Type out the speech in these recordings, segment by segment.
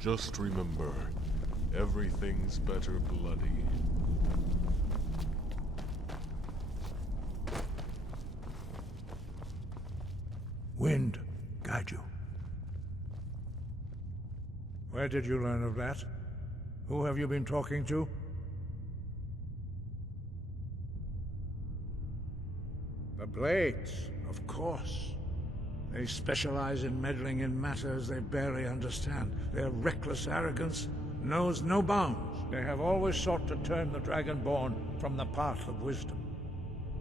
Just remember, everything's better bloody. Wind, guide you. Where did you learn of that? Who have you been talking to? The Blades, of course. They specialize in meddling in matters they barely understand. Their reckless arrogance knows no bounds. They have always sought to turn the Dragonborn from the path of wisdom.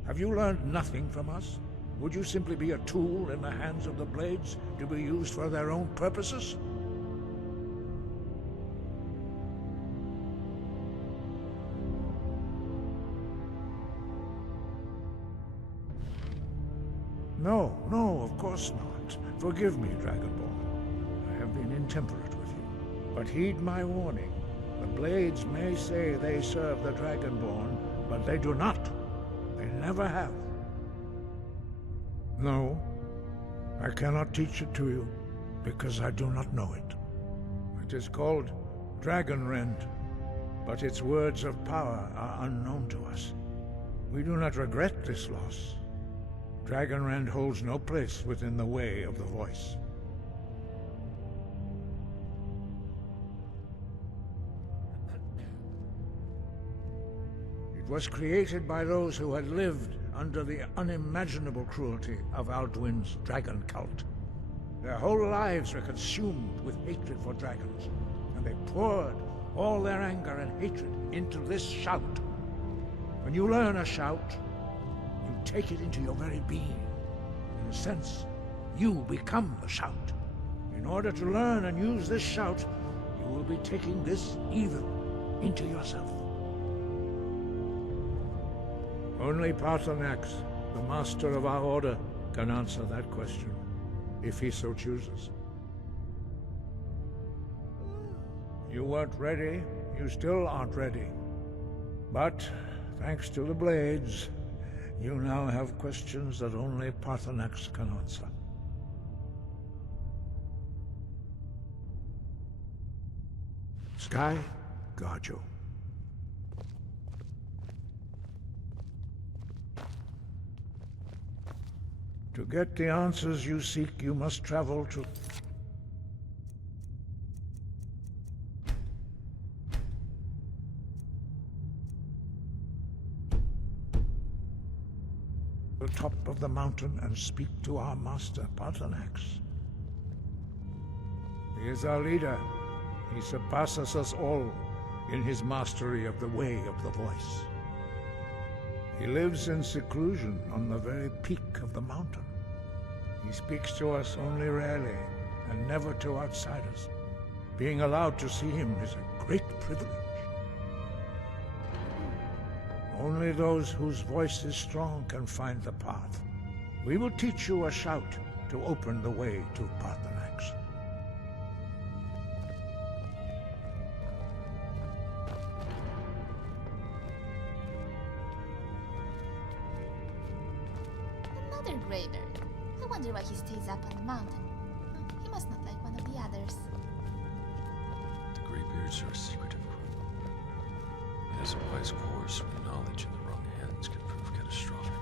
Have you learned nothing from us? Would you simply be a tool in the hands of the Blades to be used for their own purposes? No, of course not. Forgive me, Dragonborn. I have been intemperate with you. But heed my warning. The Blades may say they serve the Dragonborn, but they do not. They never have. No, I cannot teach it to you, because I do not know it. It is called Dragonrend, but its words of power are unknown to us. We do not regret this loss. Dragonrend holds no place within the Way of the Voice. It was created by those who had lived under the unimaginable cruelty of Alduin's dragon cult. Their whole lives were consumed with hatred for dragons, and they poured all their anger and hatred into this shout. When you learn a shout, you take it into your very being. In a sense, you become the shout. In order to learn and use this shout, you will be taking this evil into yourself. Only Paarthurnax, the master of our order, can answer that question, if he so chooses. You weren't ready, you still aren't ready. But, thanks to the Blades, you now have questions that only Paarthurnax can answer. Sky, guard you. To get the answers you seek, you must travel to... the top of the mountain and speak to our master, Paarthurnax. He is our leader. He surpasses us all in his mastery of the Way of the Voice. He lives in seclusion on the very peak of the mountain. He speaks to us only rarely, and never to outsiders. Being allowed to see him is a great privilege. Only those whose voice is strong can find the path. We will teach you a shout to open the way to Paarthurnax. Another Greybeard. I wonder why he stays up on the mountain. He must not like one of the others. The Greybeards are a secretive group. It has a wise course when knowledge in the wrong hands can prove catastrophic.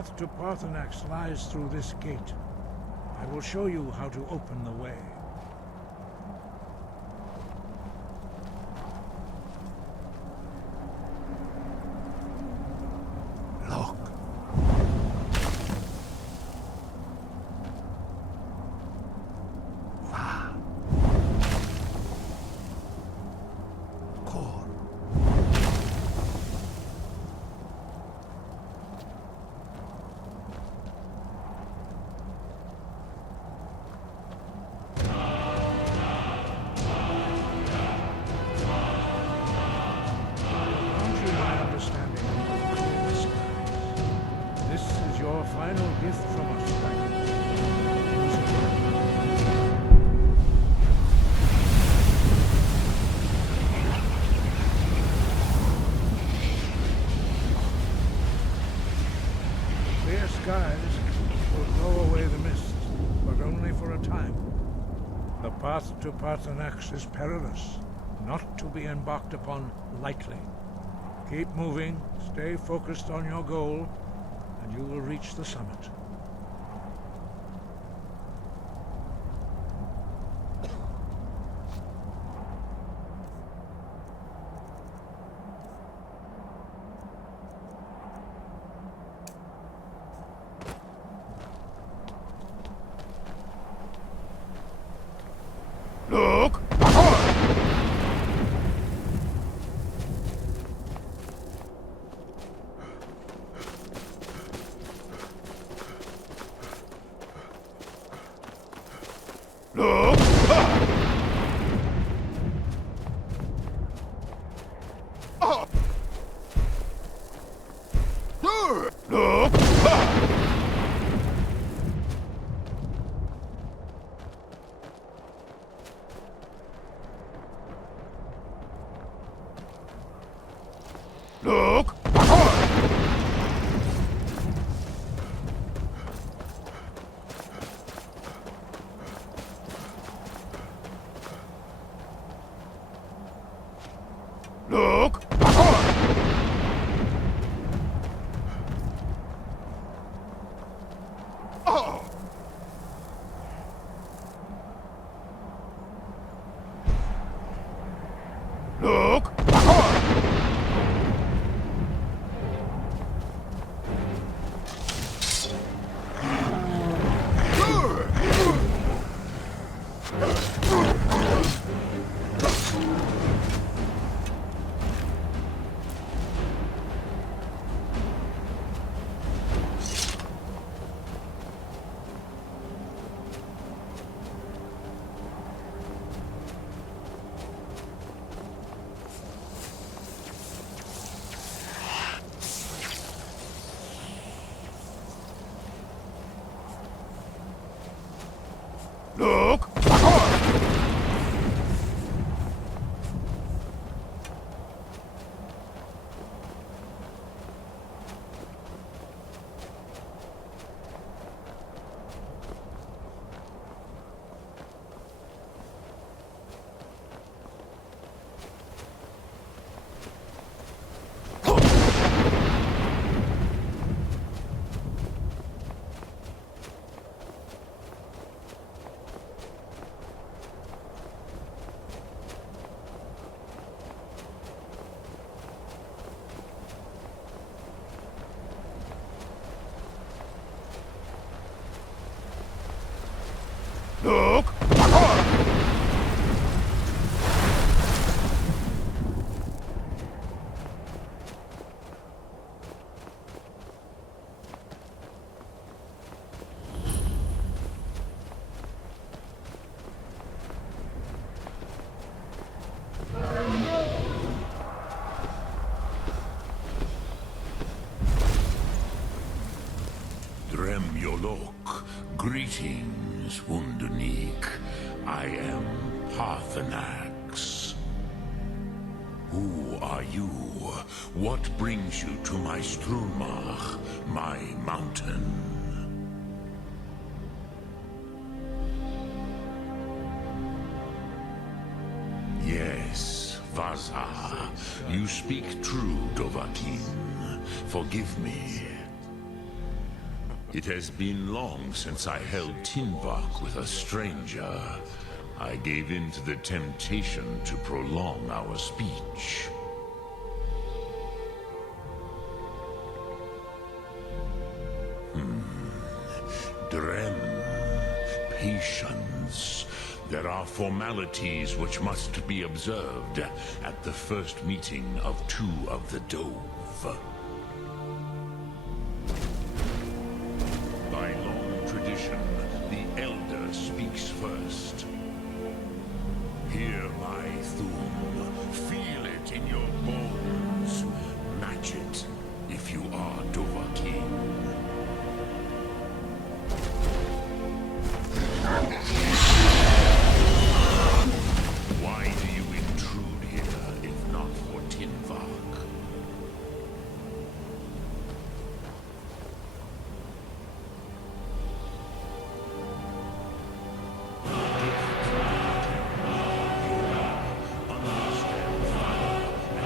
path to Paarthurnax lies through this gate. I will show you how to open the way. Look. Va. Kor. This is your final gift from us, Dragon. Use it well. Clear skies will blow away the mist, but only for a time. The path to Paarthurnax is perilous, not to be embarked upon lightly. Keep moving, stay focused on your goal, and you will reach the summit. Look! Look! Look! Look! Look! Look! Look! Look! Dremyolok, greetings, Wunderneek. I am Paarthurnax. Who are you? What brings you to my Strulmach, my mountain? Yes, Vaza. You speak true, Dovahkiin. Forgive me. It has been long since I held Tinvak with a stranger. I gave in to the temptation to prolong our speech. Drem. Patience. There are formalities which must be observed at the first meeting of two of the Dove. By long tradition, the Elder speaks first. Hear my Thum. Feel it in your bones. Match it if you are Dovahkiin. Why do you intrude here, if not for Tinvak? Understand fire as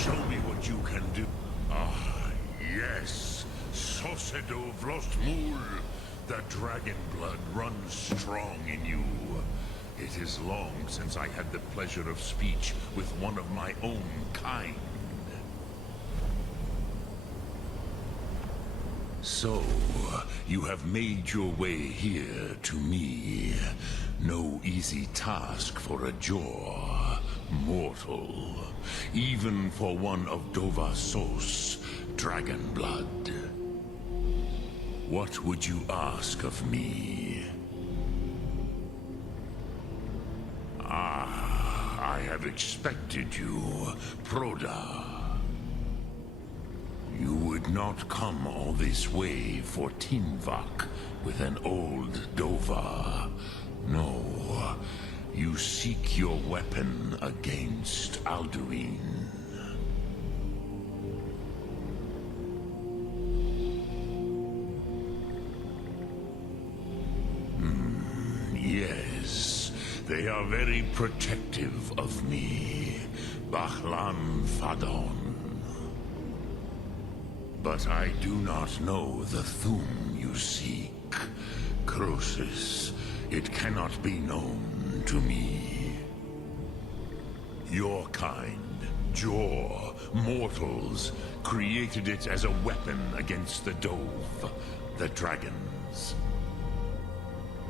Show me what you can do. Ah, yes. Sosedo Vrostmul. The dragon blood runs strong in you. It is long since I had the pleasure of speech with one of my own kind. So, you have made your way here to me. No easy task for a Jor, mortal. Even for one of Dovahsos, dragon blood. What would you ask of me? Ah, I have expected you, Proda. You would not come all this way for Tinvak with an old Dova. No, you seek your weapon against Alduin. Yes, they are very protective of me, Bahlan Fadon. But I do not know the Thum you seek. Croesus, it cannot be known to me. Your kind, Jor, mortals, created it as a weapon against the Dove, the dragons.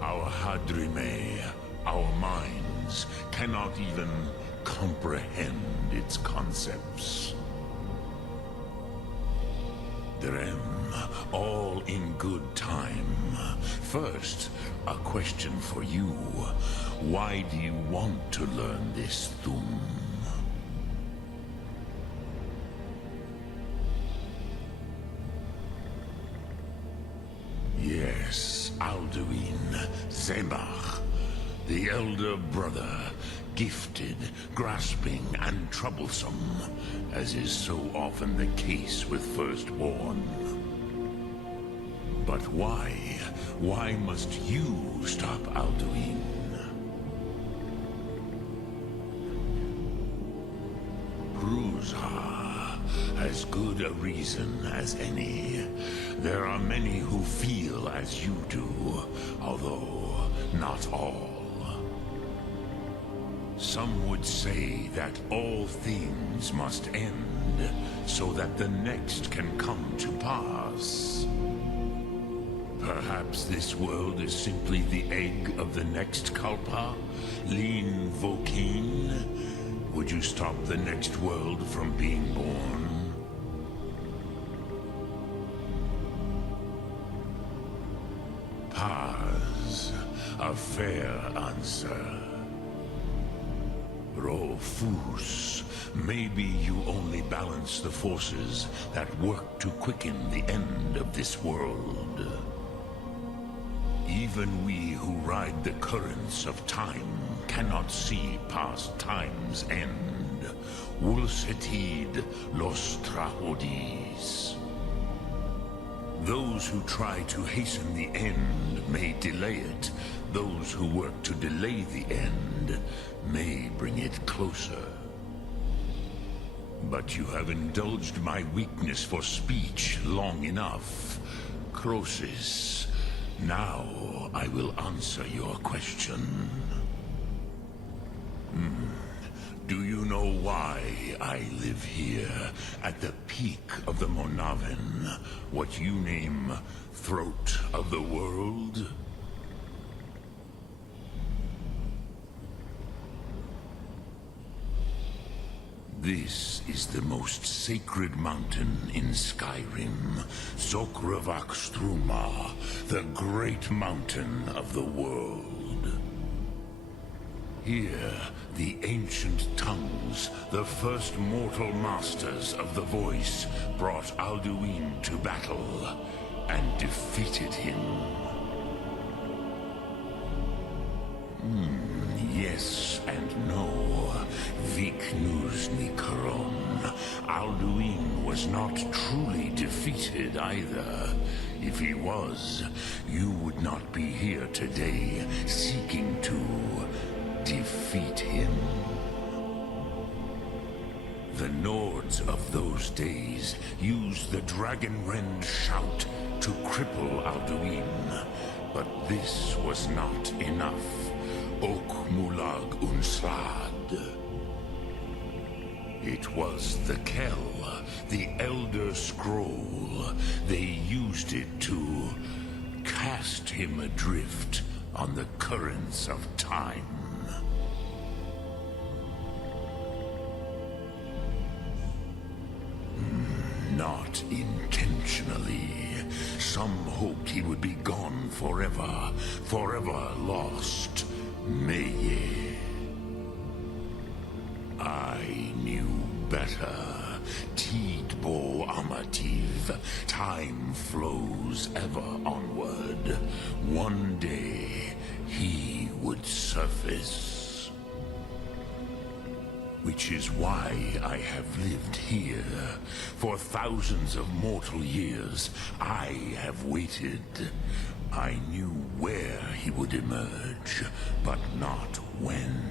Our Hadrime, our minds, cannot even comprehend its concepts. Drem, all in good time. First, a question for you. Why do you want to learn this Thum? Yes, Alduin, Zemach, the elder brother, gifted, grasping, and troublesome, as is so often the case with Firstborn. But why? Why must you stop Alduin? Pruzha, as good a reason as any. There are many who feel as you do, although not all. Some would say that all things must end, so that the next can come to pass. Perhaps this world is simply the egg of the next Kalpa, Lin Vokin. Would you stop the next world from being born? Paz, a fair answer. Rofus, maybe you only balance the forces that work to quicken the end of this world. Even we who ride the currents of time cannot see past time's end. Wulsetid los Trahodis. Those who try to hasten the end may delay it. Those who work to delay the end may bring it closer. But you have indulged my weakness for speech long enough, Croesus. Now I will answer your question. Do you know why I live here, at the peak of the Monaven, what you name Throat of the World? This is the most sacred mountain in Skyrim, Zokravak Struma, the great mountain of the world. Here, the ancient tongues, the first mortal masters of the voice, brought Alduin to battle and defeated him. Yes and no. Viknus Nikaron. Alduin was not truly defeated either. If he was, you would not be here today seeking to defeat him. The Nords of those days used the Dragonrend shout to cripple Alduin, but this was not enough. Ok Mulag Unslad. It was the Kell, the Elder Scroll. They used it to cast him adrift on the currents of time. Not intentionally. Some hoped he would be gone forever, forever lost. Meye. I knew better. Tidbo Amativ. Time flows ever onward. One day, he would surface. Which is why I have lived here. For thousands of mortal years, I have waited. I knew where he would emerge, but not when.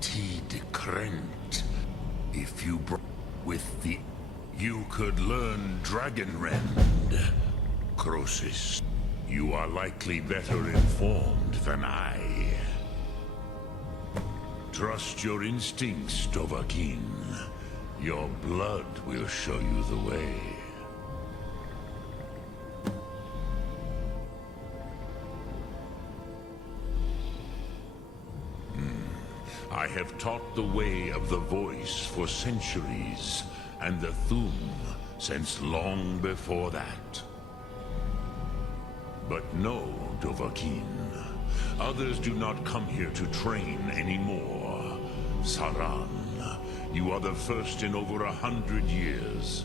Tid Krent. If you brought with the... You could learn Dragonrend. Croesus, you are likely better informed than I. Trust your instincts, Dovahkiin. Your blood will show you the way. I have taught the way of the voice for centuries, and the Thu'um since long before that. But no, Dovahkiin. Others do not come here to train anymore. Saran, you are the first in over 100 years.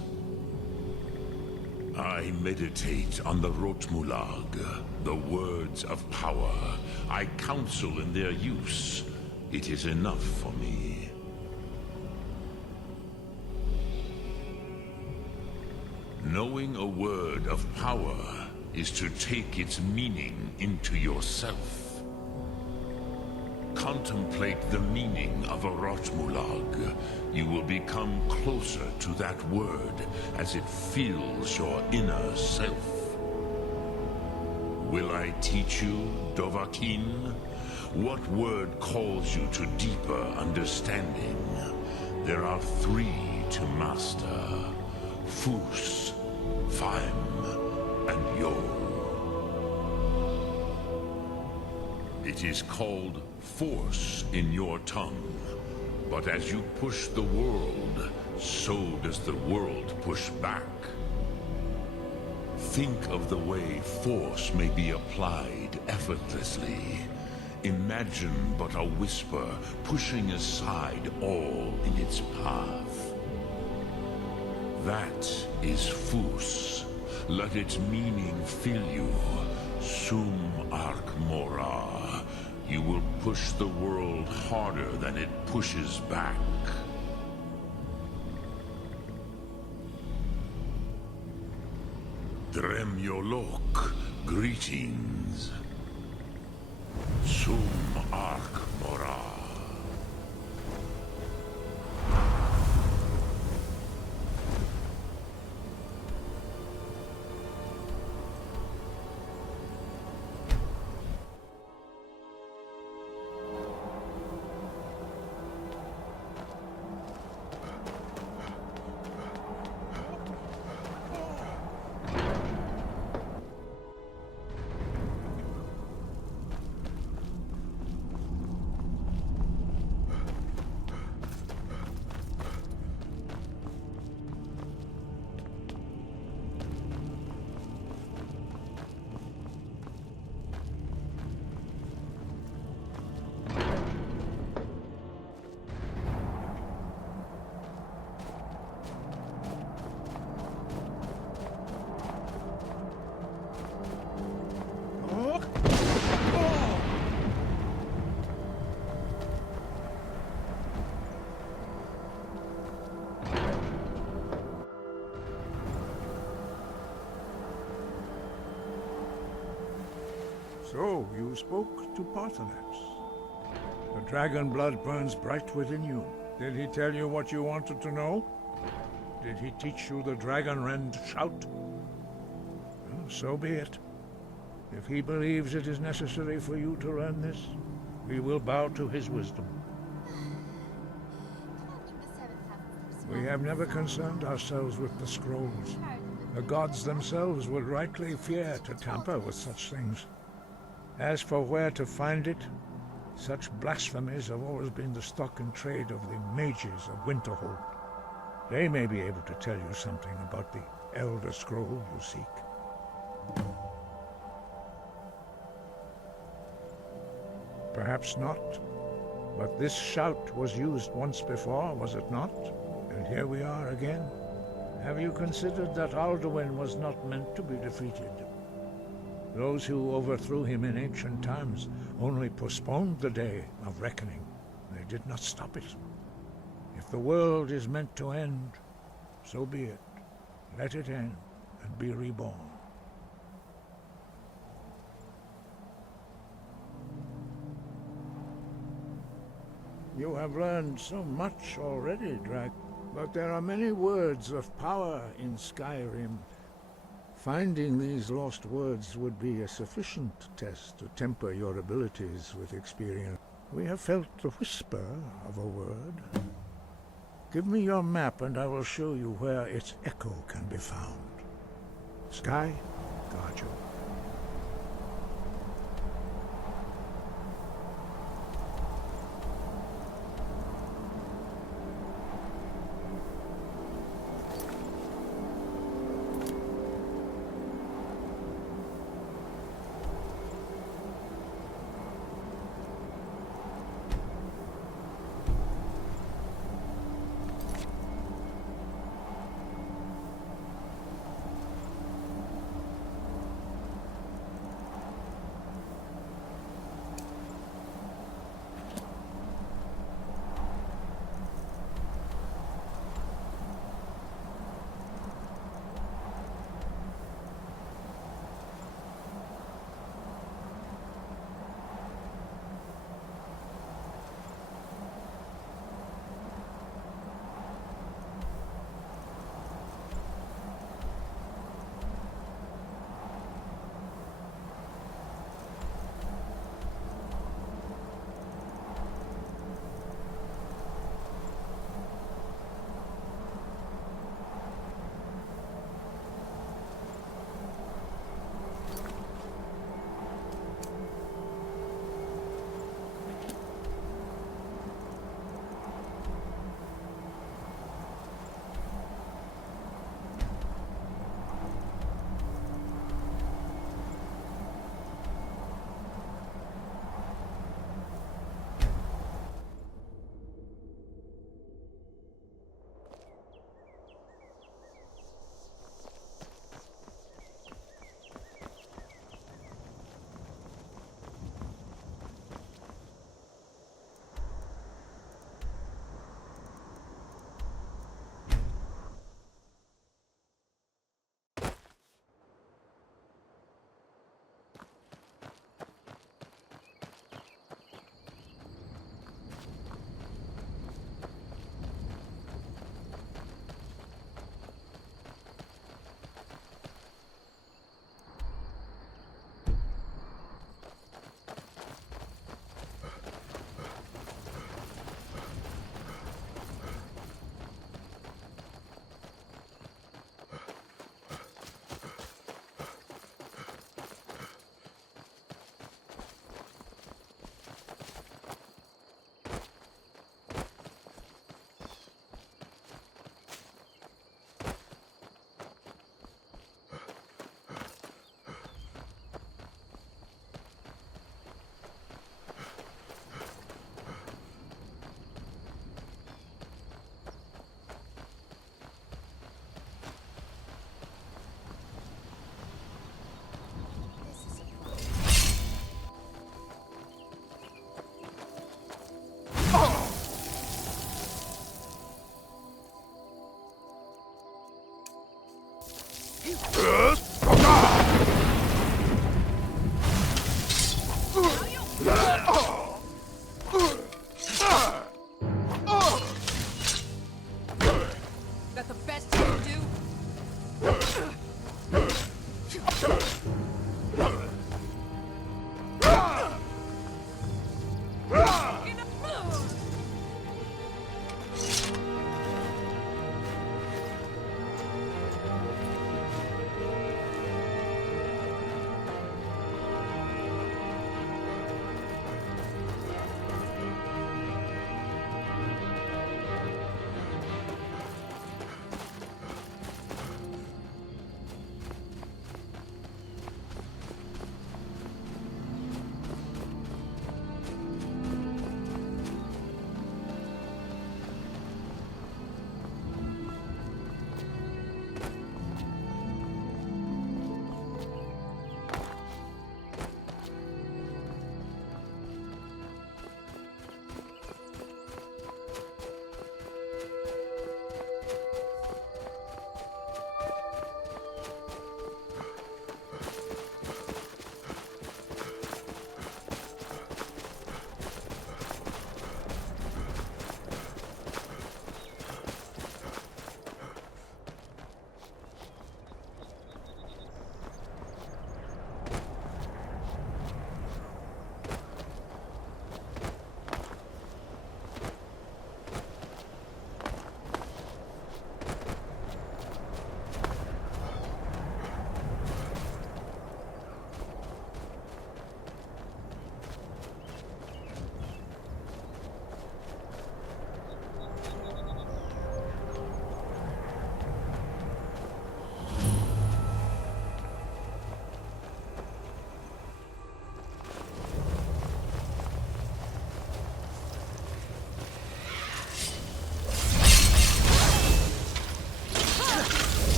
I meditate on the Rotmulag, the words of power. I counsel in their use. It is enough for me. Knowing a word of power is to take its meaning into yourself. Contemplate the meaning of a Rotmulag. You will become closer to that word as it fills your inner self. Will I teach you, Dovahkiin? What word calls you to deeper understanding? There are 3 to master. Fus, Faim, and Yol. It is called force in your tongue. But as you push the world, so does the world push back. Think of the way force may be applied effortlessly. Imagine but a whisper pushing aside all in its path. That is Fus. Let its meaning fill you. Sum Arc Mora. You will push the world harder than it pushes back. Dremyolok, greetings. Sum Arc Mora. So, you spoke to Paarthurnax. The dragon blood burns bright within you. Did he tell you what you wanted to know? Did he teach you the dragon rend shout? Well, so be it. If he believes it is necessary for you to learn this, we will bow to his wisdom. We have never concerned ourselves with the scrolls. The gods themselves would rightly fear to tamper with such things. As for where to find it, such blasphemies have always been the stock and trade of the mages of Winterhold. They may be able to tell you something about the Elder Scroll you seek. Perhaps not, but this shout was used once before, was it not? And here we are again. Have you considered that Alduin was not meant to be defeated? Those who overthrew him in ancient times only postponed the day of reckoning. They did not stop it. If the world is meant to end, so be it. Let it end and be reborn. You have learned so much already, Drag, but there are many words of power in Skyrim. Finding these lost words would be a sufficient test to temper your abilities with experience. We have felt the whisper of a word. Give me your map and I will show you where its echo can be found. Sky, guard you. That the best you can do?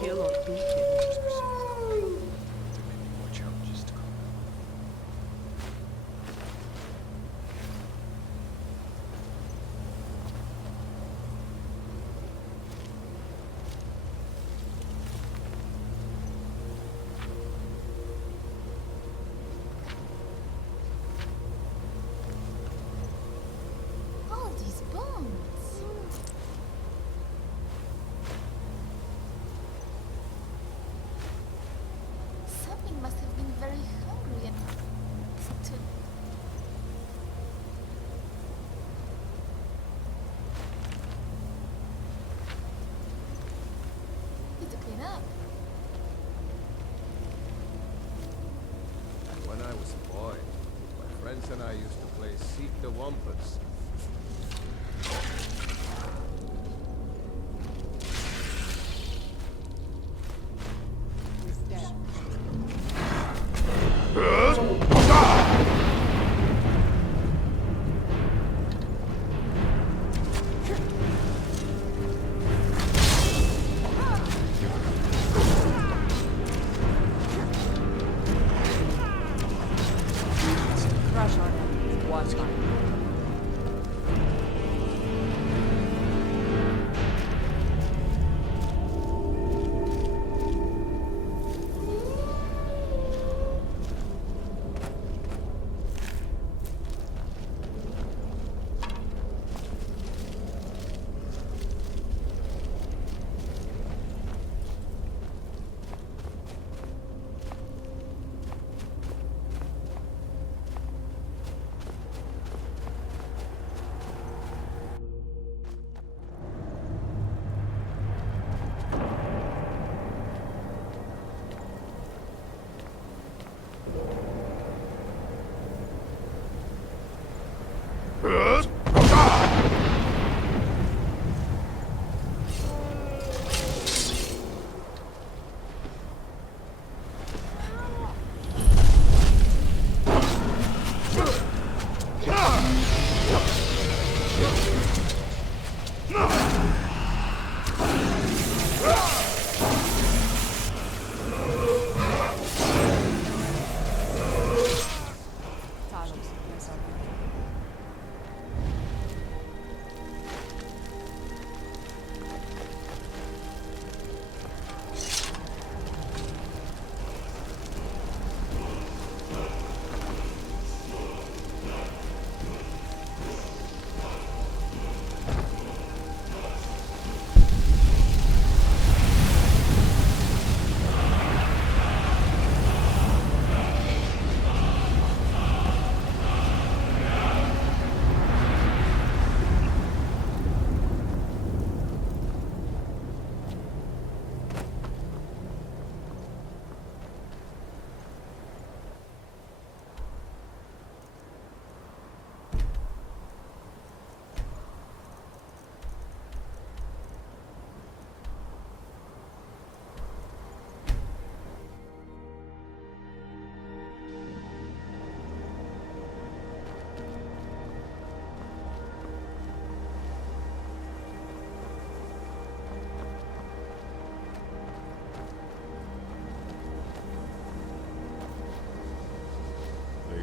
Kill or be killed. There may be more challenges to come. All these bones. Something must have been very hungry and to need to clean up. When I was a boy, my friends and I used to play Seek the Wampus. He's dead. Crush on him. Watch on him.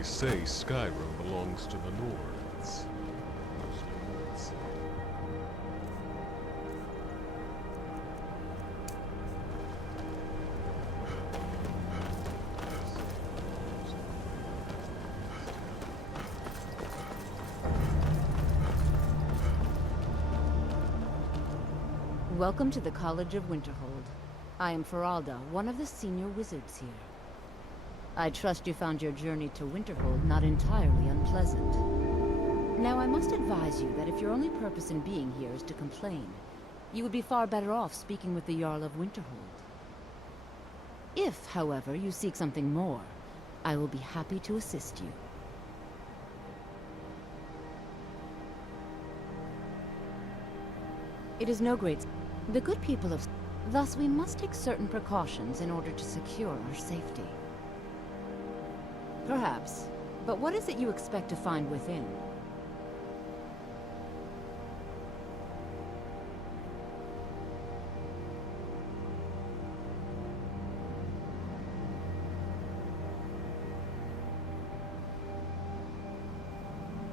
They say Skyrim belongs to the Nords. Welcome to the College of Winterhold. I am Feralda, one of the senior wizards here. I trust you found your journey to Winterhold not entirely unpleasant. Now, I must advise you that if your only purpose in being here is to complain, you would be far better off speaking with the Jarl of Winterhold. If, however, you seek something more, I will be happy to assist you. It is no great... The good people of... Thus, we must take certain precautions in order to secure our safety. Perhaps. But what is it you expect to find within?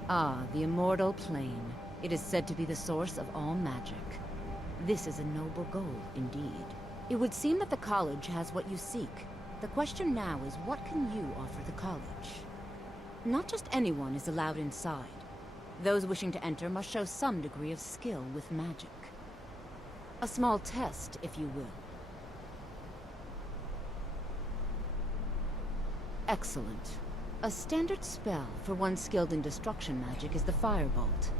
Ah, the Immortal Plane. It is said to be the source of all magic. This is a noble goal, indeed. It would seem that the college has what you seek. The question now is, what can you offer the college? Not just anyone is allowed inside. Those wishing to enter must show some degree of skill with magic. A small test, if you will. Excellent. A standard spell for one skilled in destruction magic is the Firebolt.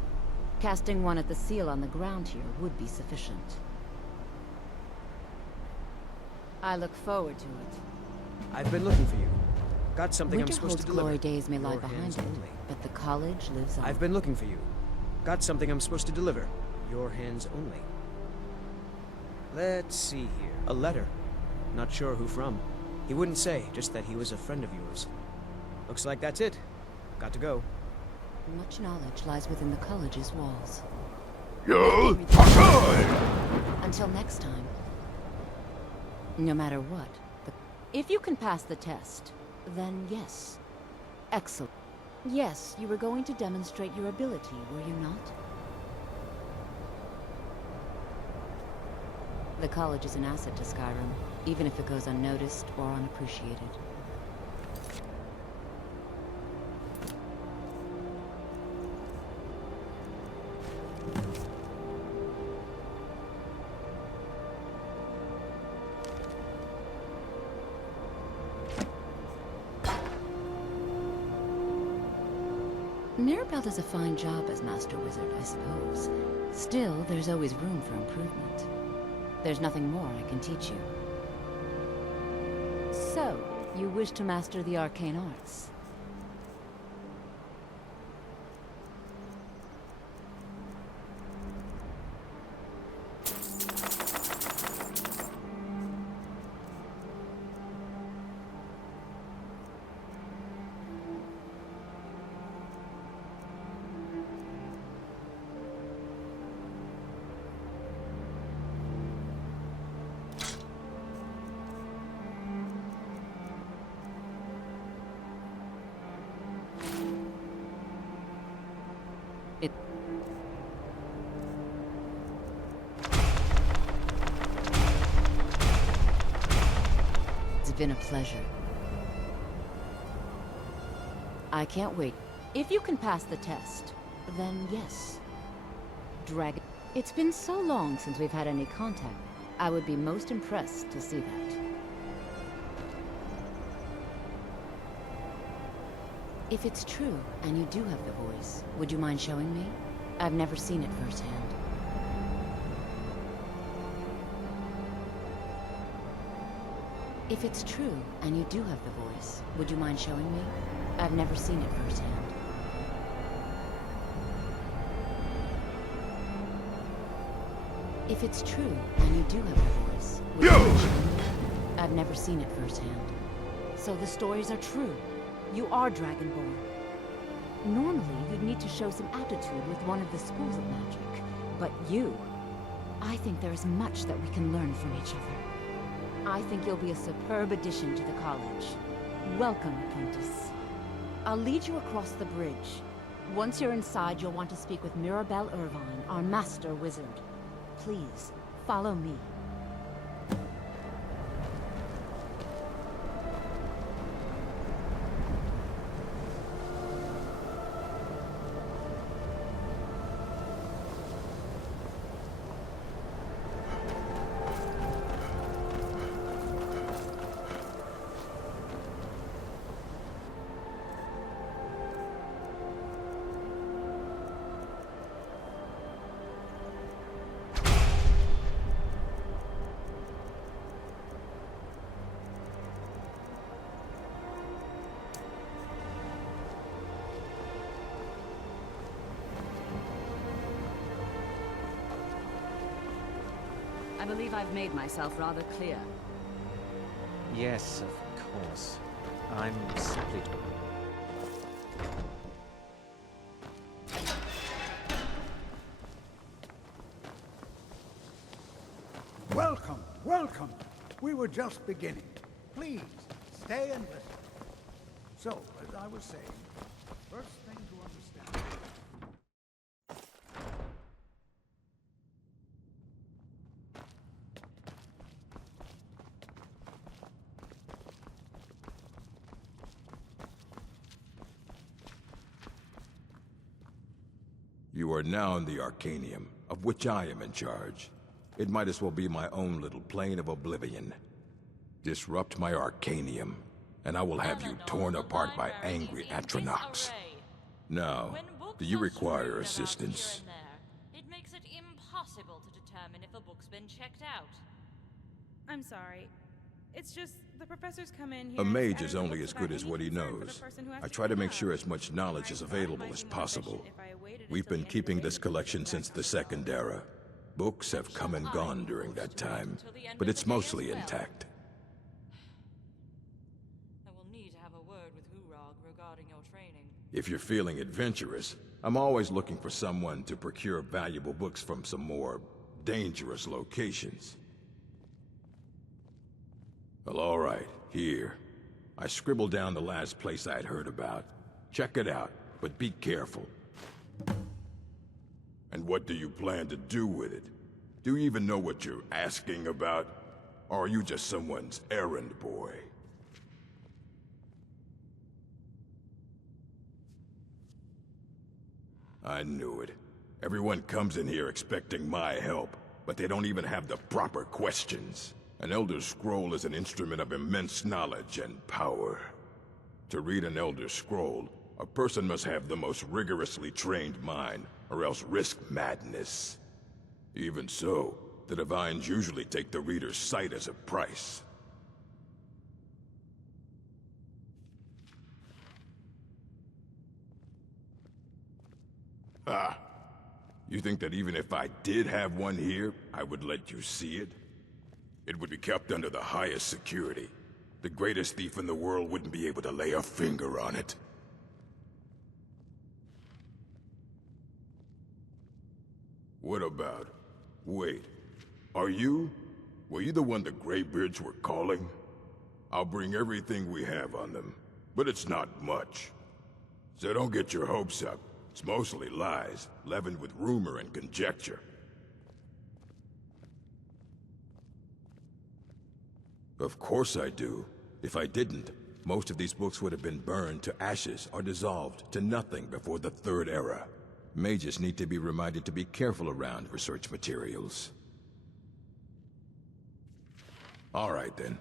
Casting one at the seal on the ground here would be sufficient. I look forward to it. I've been looking for you. Got something I'm supposed to Winterhold's deliver. glory days may lie Your behind hands it, only. but the college lives on. I've been looking for you. Got something I'm supposed to deliver. Your hands only. Let's see here. A letter. Not sure who from. He wouldn't say, just that he was a friend of yours. Looks like that's it. Got to go. Much knowledge lies within the college's walls. Until next time. No matter what, if you can pass the test, then yes. Excellent. Yes, you were going to demonstrate your ability, were you not? The college is an asset to Skyrim, even if it goes unnoticed or unappreciated. Mirabelle does a fine job as Master Wizard, I suppose. Still, there's always room for improvement. There's nothing more I can teach you. So, you wish to master the arcane arts? It's been a pleasure. I can't wait. If you can pass the test, then yes. Dragon. It's been so long since we've had any contact. I would be most impressed to see that. If it's true, and you do have the voice, would you mind showing me? I've never seen it firsthand. If it's true, and you do have the voice, would you mind showing me? I've never seen it firsthand. If it's true, and you do have the voice, would you mind showing me? I've never seen it firsthand. So the stories are true. You are Dragonborn. Normally, you'd need to show some aptitude with one of the schools of magic. But you... I think there is much that we can learn from each other. I think you'll be a superb addition to the college. Welcome, apprentice. I'll lead you across the bridge. Once you're inside, you'll want to speak with Mirabelle Irvine, our master wizard. Please, follow me. I believe I've made myself rather clear. Yes, of course. I'm simply... Welcome, welcome. We were just beginning. Please, stay and listen. So, as I was saying, first thing to understand... You are now in the Arcanium, of which I am in charge. It might as well be my own little plane of oblivion. Disrupt my Arcanium, and I will have you torn apart by angry Atronachs. Now, do you require assistance? It makes it impossible to determine if a book's been checked out. I'm sorry. It's just the professors come in here. A mage is only as good as what he knows. I try to make sure as much knowledge is available as possible. We've been keeping this collection since the Second Era. Books have come and gone during that time, but it's mostly intact. I will need to have a word with Hurog regarding your training. If you're feeling adventurous, I'm always looking for someone to procure valuable books from some more dangerous locations. Well, all right, here. I scribbled down the last place I'd heard about. Check it out, but be careful. And what do you plan to do with it? Do you even know what you're asking about? Or are you just someone's errand boy? I knew it. Everyone comes in here expecting my help, but they don't even have the proper questions. An Elder Scroll is an instrument of immense knowledge and power. To read an Elder Scroll, a person must have the most rigorously trained mind, or else risk madness. Even so, the Divines usually take the reader's sight as a price. Ah! You think that even if I did have one here, I would let you see it? It would be kept under the highest security. The greatest thief in the world wouldn't be able to lay a finger on it. What about... Wait. Were you the one the Greybeards were calling? I'll bring everything we have on them, but it's not much. So don't get your hopes up. It's mostly lies, leavened with rumor and conjecture. Of course I do. If I didn't, most of these books would have been burned to ashes or dissolved to nothing before the Third Era. Mages need to be reminded to be careful around research materials. All right, then.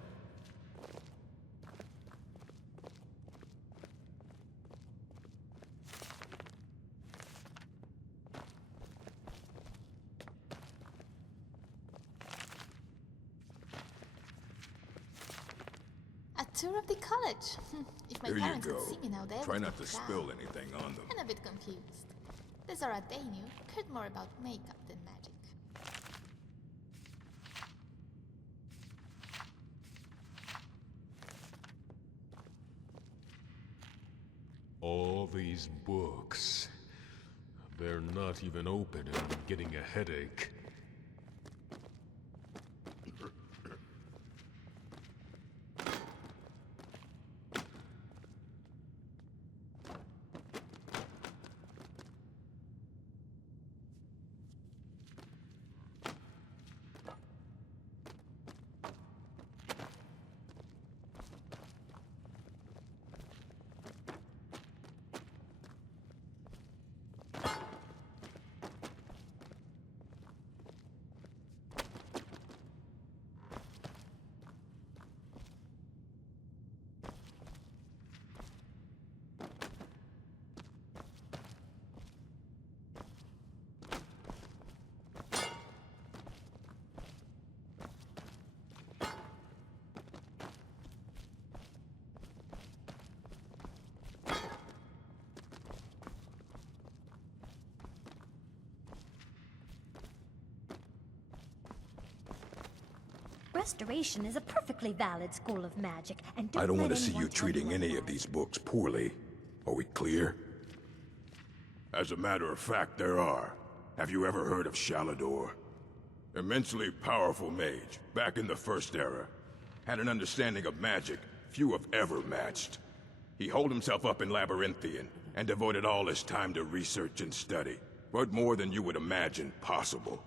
A tour of the college. If my Here you parents go. could see me now, they Try would not be to proud. spill anything on them. And a bit confused. The Zora Dainu cared more about makeup than magic. All these books. They're not even open and I'm getting a headache. Restoration is a perfectly valid school of magic, and I don't let want to see anyone you tell treating any of otherwise. these books poorly. Are we clear? As a matter of fact, there are. Have you ever heard of Shalador? Immensely powerful mage, back in the First Era. Had an understanding of magic few have ever matched. He holed himself up in Labyrinthian, and devoted all his time to research and study. But more than you would imagine possible.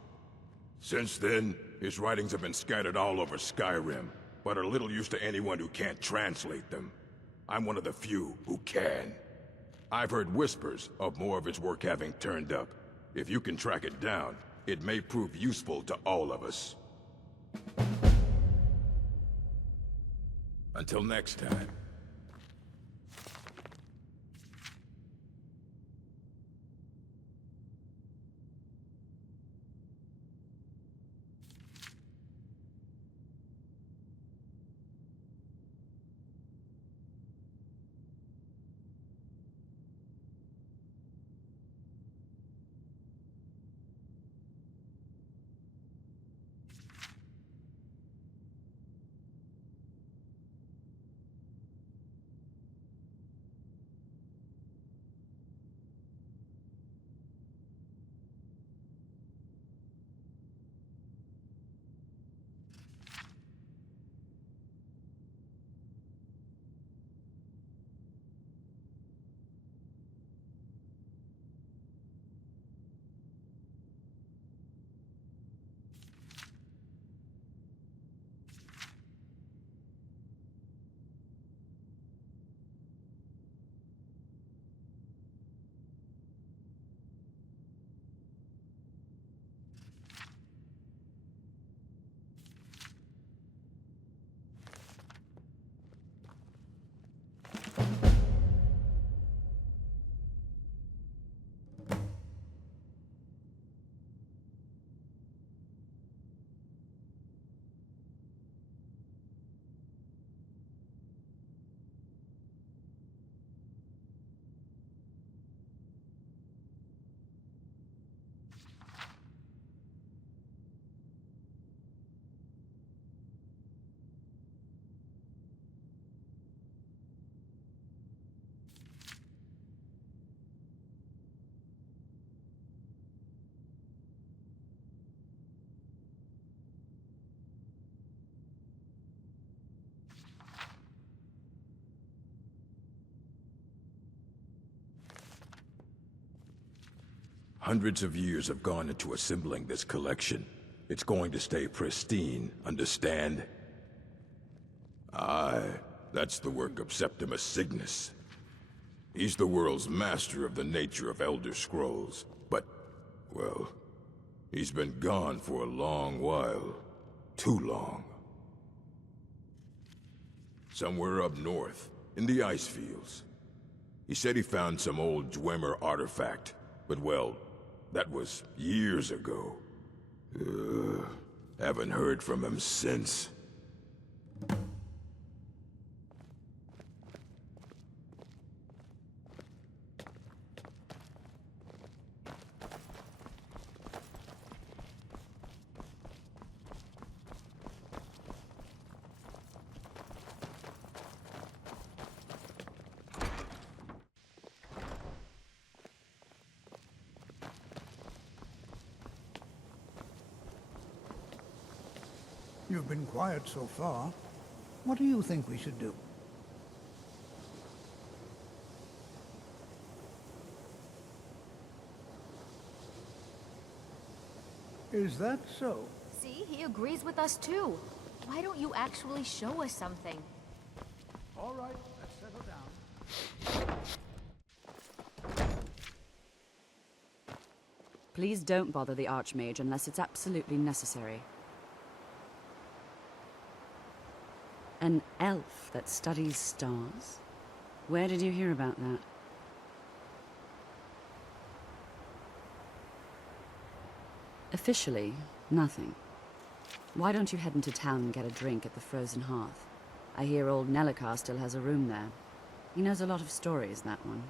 Since then, his writings have been scattered all over Skyrim, but are little use to anyone who can't translate them. I'm one of the few who can. I've heard whispers of more of his work having turned up. If you can track it down, it may prove useful to all of us. Until next time. Hundreds of years have gone into assembling this collection. It's going to stay pristine, understand? Aye, that's the work of Septimus Cygnus. He's the world's master of the nature of Elder Scrolls, but, well, he's been gone for a long while. Too long. Somewhere up north, in the ice fields. He said he found some old Dwemer artifact, but well, that was years ago. Haven't heard from him since. You've been quiet so far. What do you think we should do? Is that so? See, he agrees with us too. Why don't you actually show us something? All right, let's settle down. Please don't bother the Archmage unless it's absolutely necessary. An elf that studies stars? Where did you hear about that? Officially, nothing. Why don't you head into town and get a drink at the Frozen Hearth? I hear old Nelicar still has a room there. He knows a lot of stories, that one.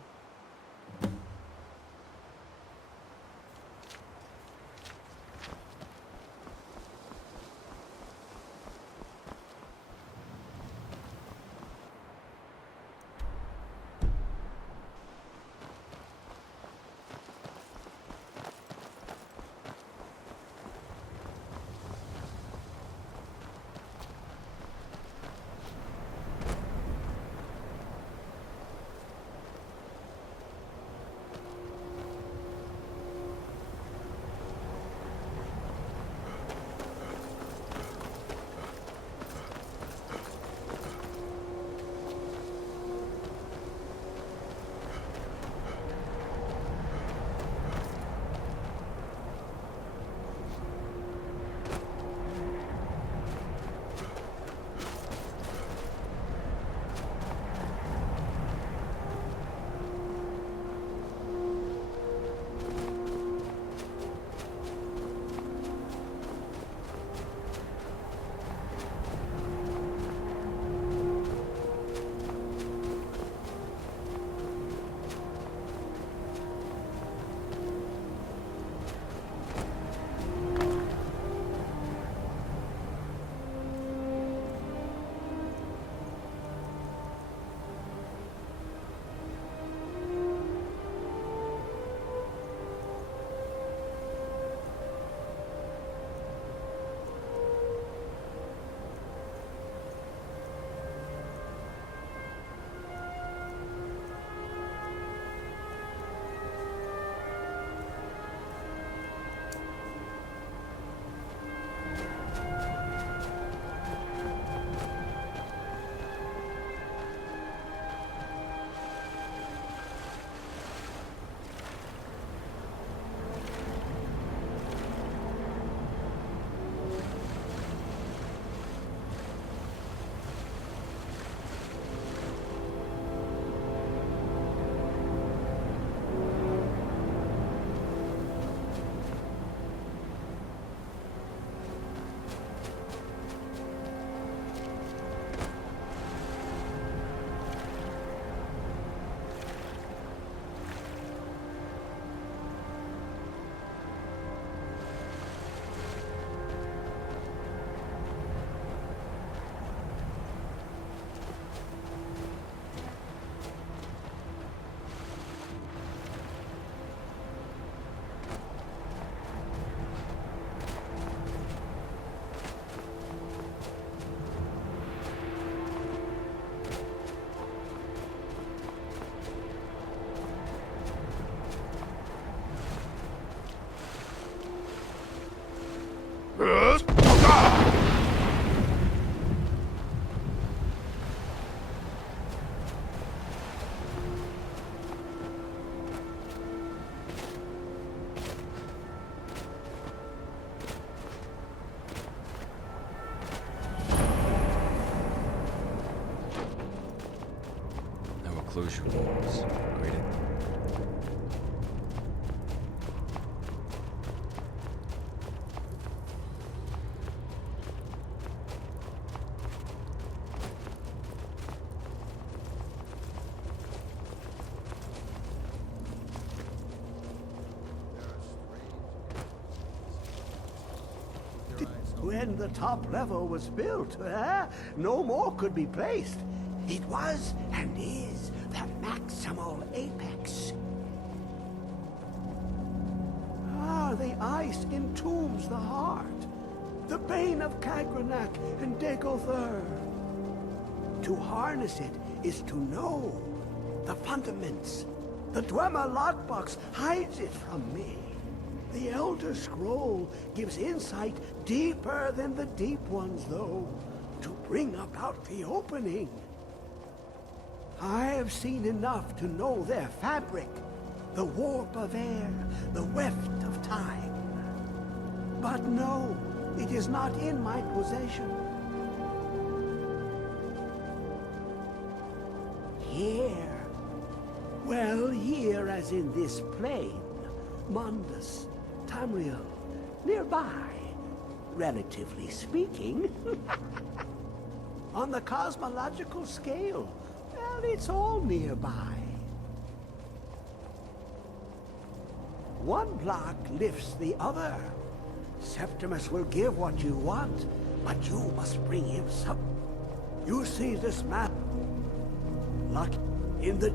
Close your wounds. Read it. When the top level was built, no more could be placed. It was and is the maximal apex. The ice entombs the heart, the bane of Kagranak and Dagother. To harness it is to know the fundaments. The Dwemer lockbox hides it from me. The Elder Scroll gives insight deeper than the deep ones, though, to bring about the opening. I have seen enough to know their fabric, the warp of air, the weft of time. But no, it is not in my possession. Here. Well, here as in this plane, Mundus, Tamriel, nearby, relatively speaking. On the cosmological scale, well, it's all nearby. One block lifts the other. Septimus will give what you want, but you must bring him some. You see this map? Luck in the...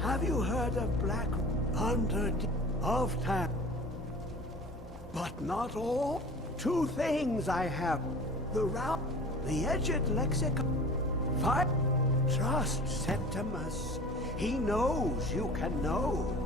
Have you heard of Black Under of Time? But not all. Two things I have. The route, the edged lexicon. Five. Trust Septimus. He knows you can know.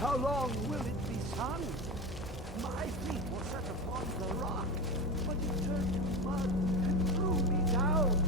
How long will it be sung? My feet were set upon the rock, but it turned to mud and threw me down.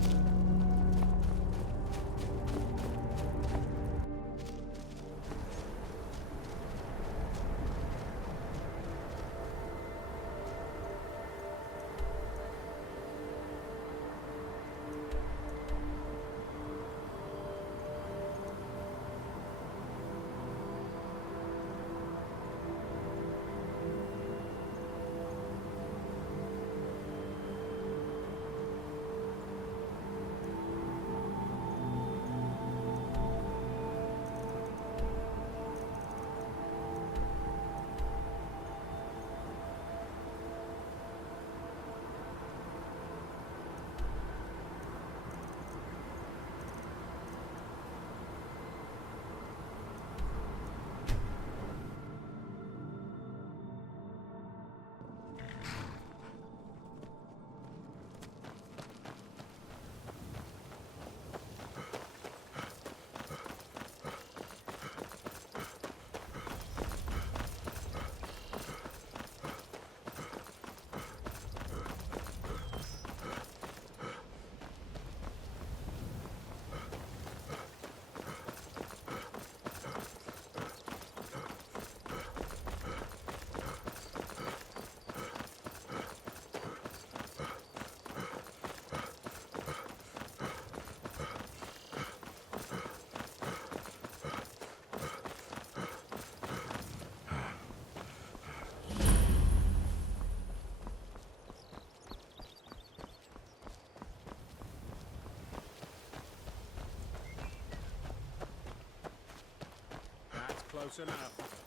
Close enough.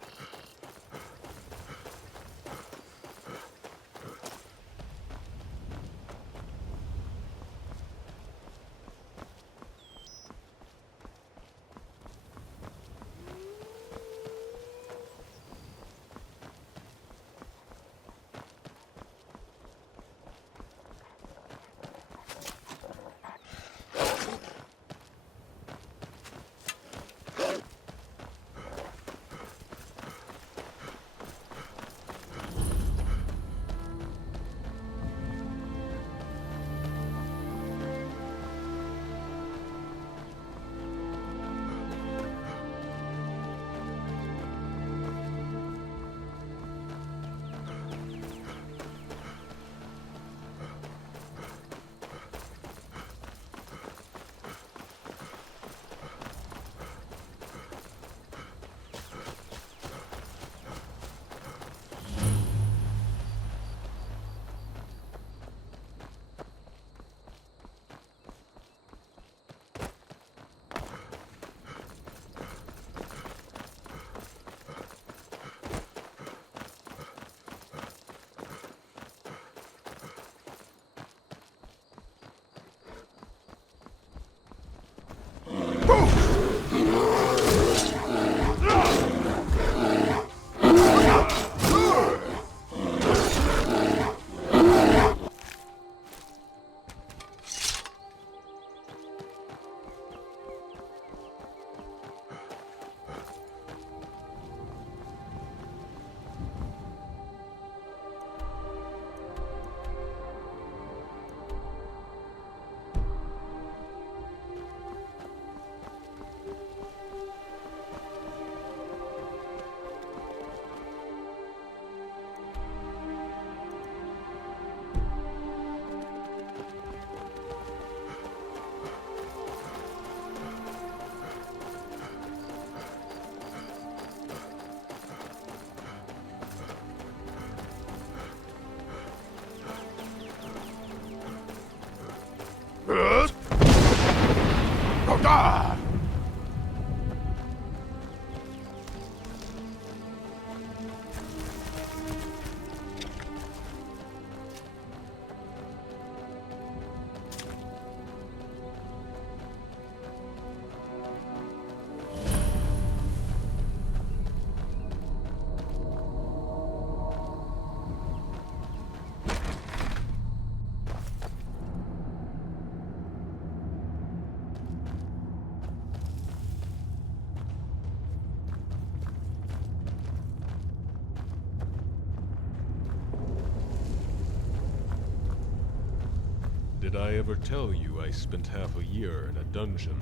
Did I ever tell you I spent half a year in a dungeon?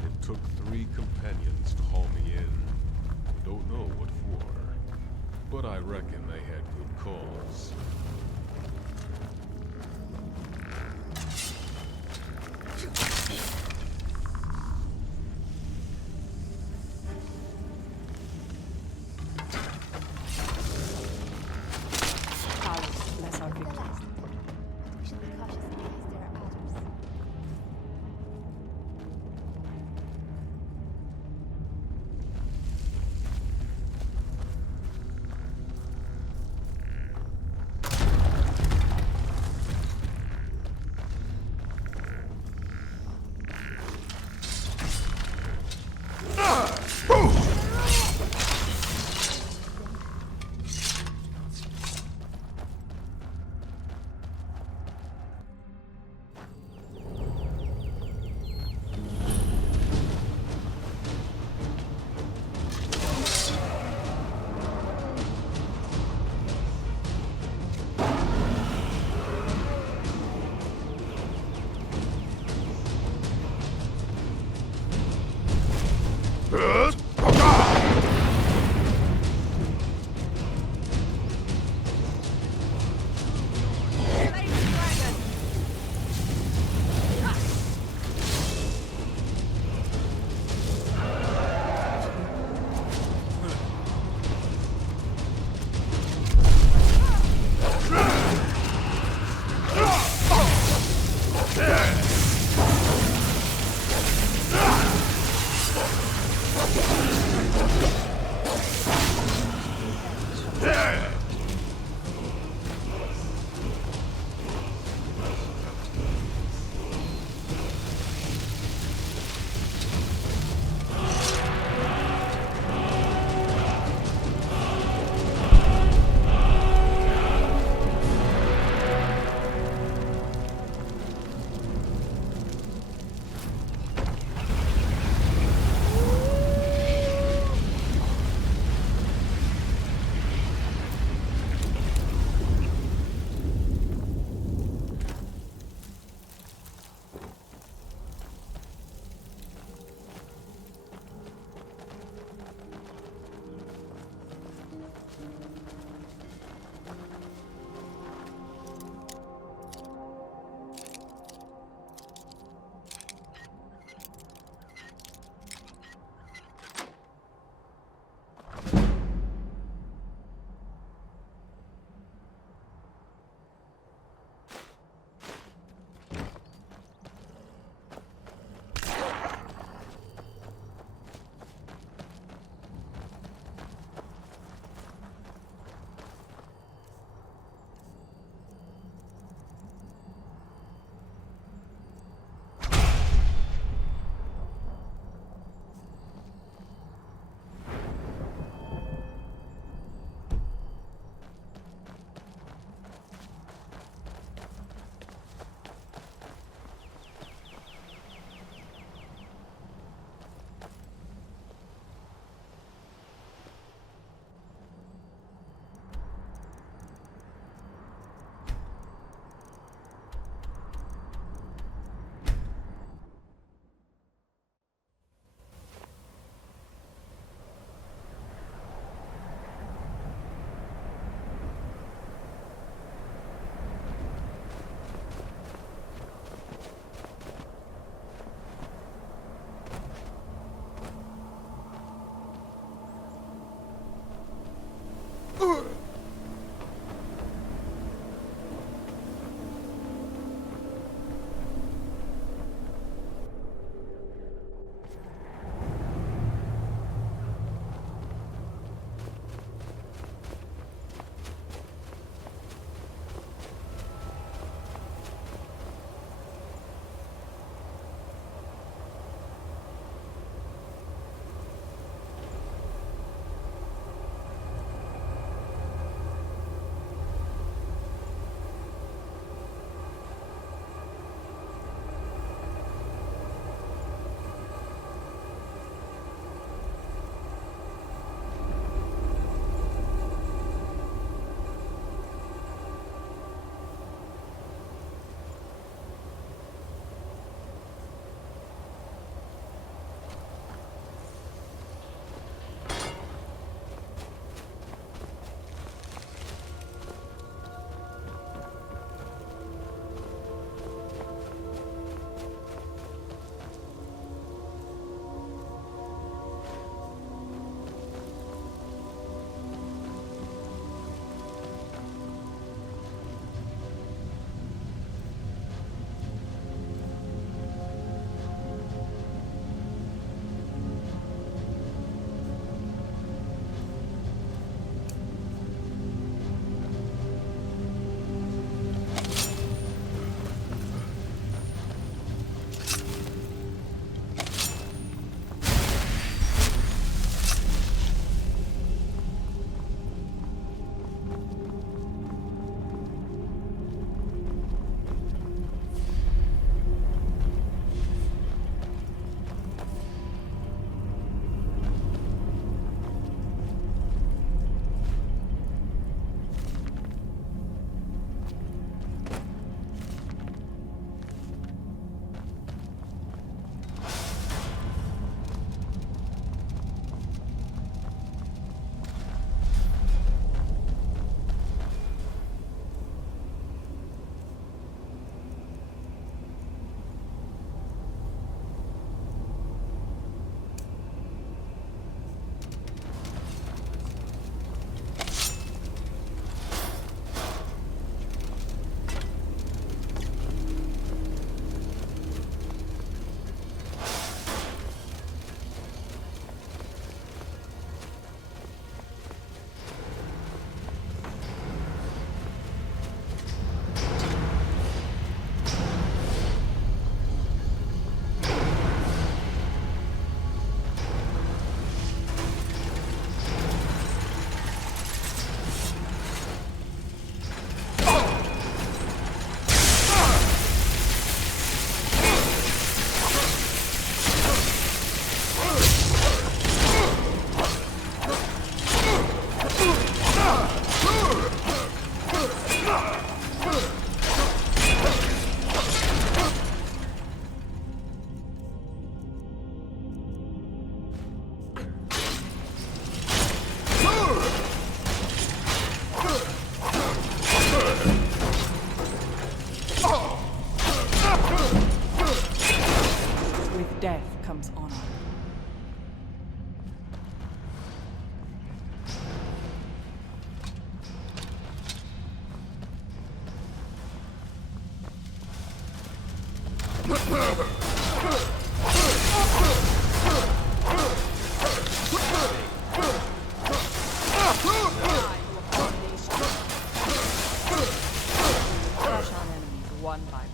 It took 3 companions to haul me in. Don't know what for, but I reckon they had good cause. Bless our victims. We should be cautious in case there are others. death comes honor. Crush on enemies one by one.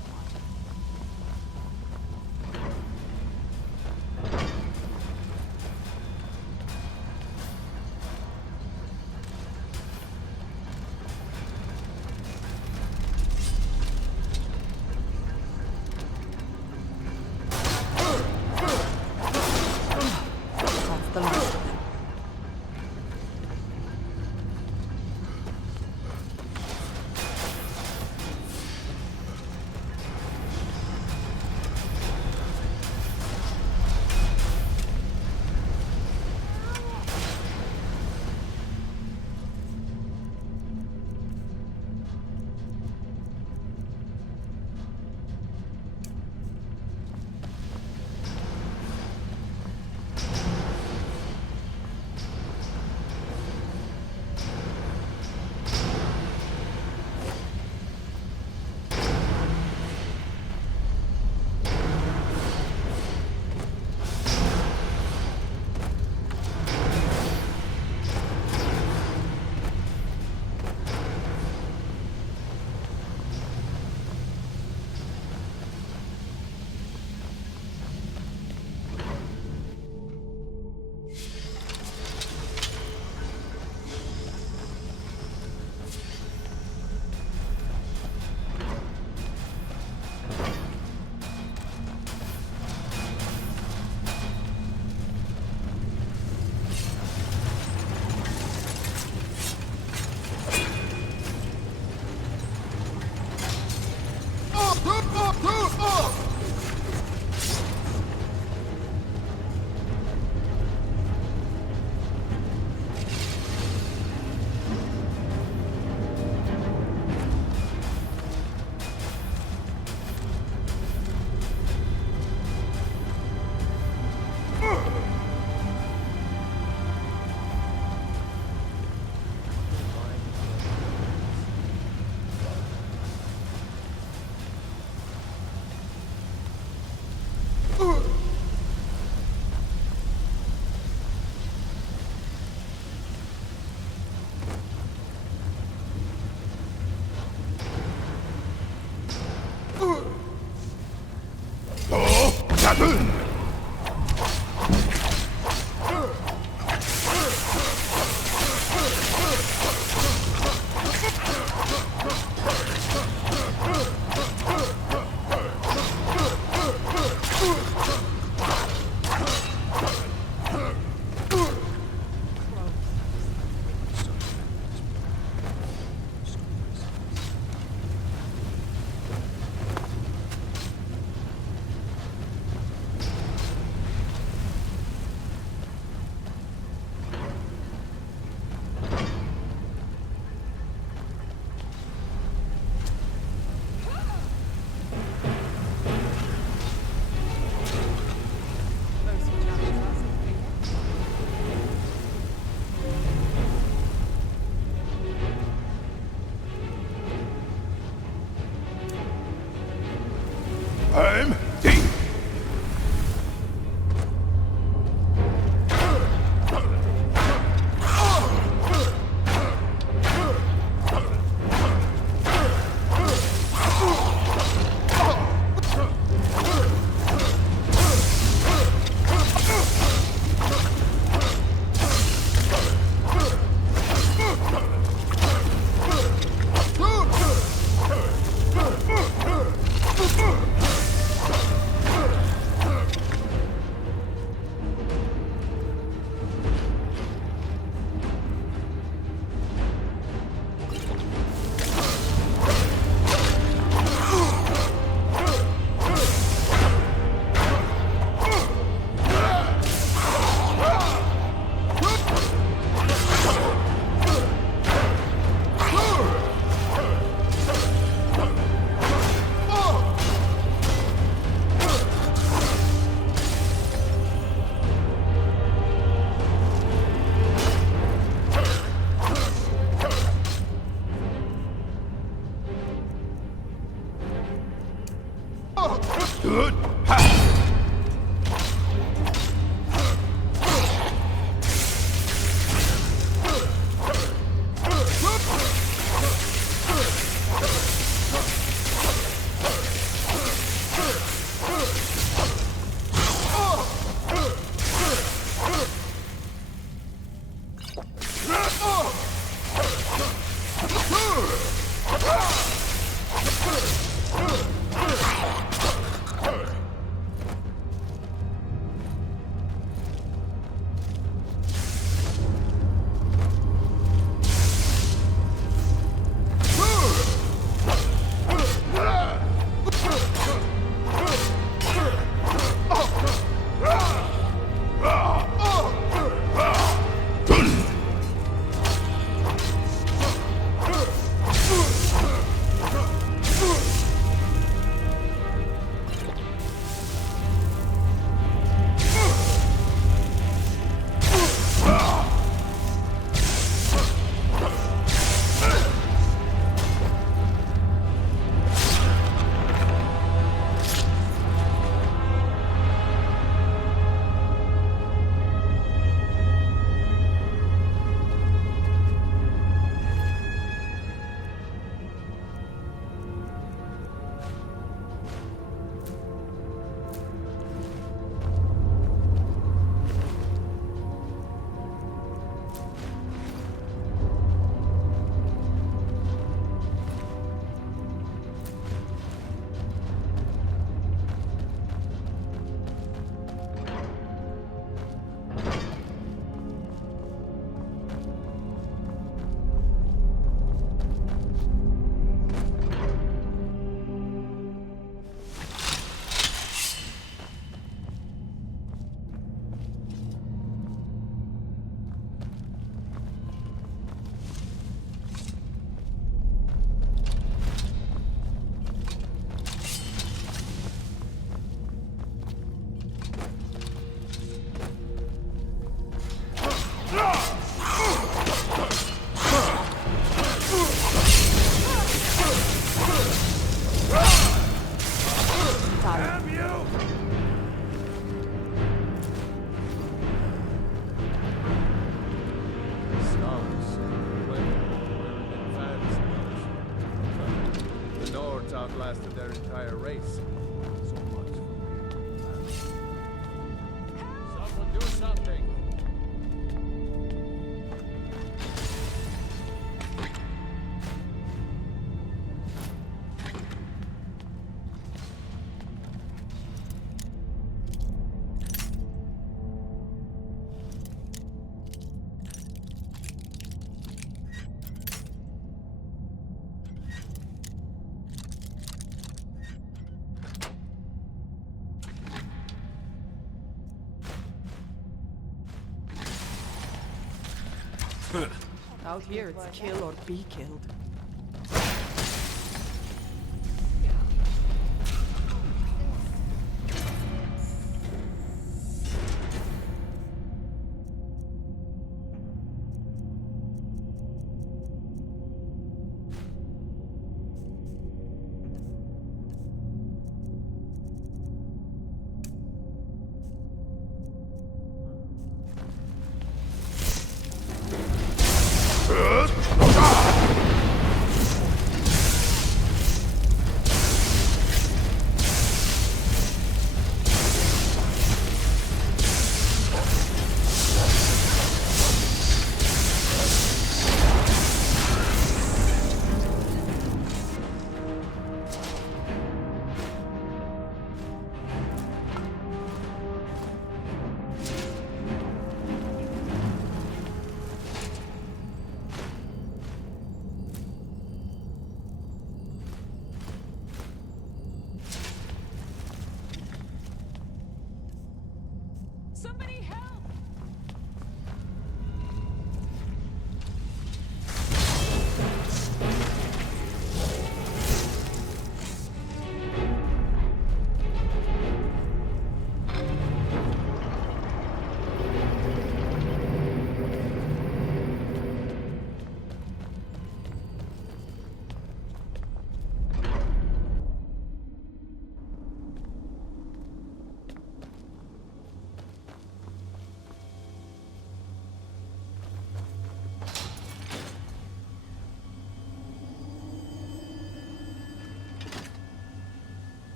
That's the last of them. I'm deep. outlasted their entire race. So much for someone do something! Out here, it's kill or be killed.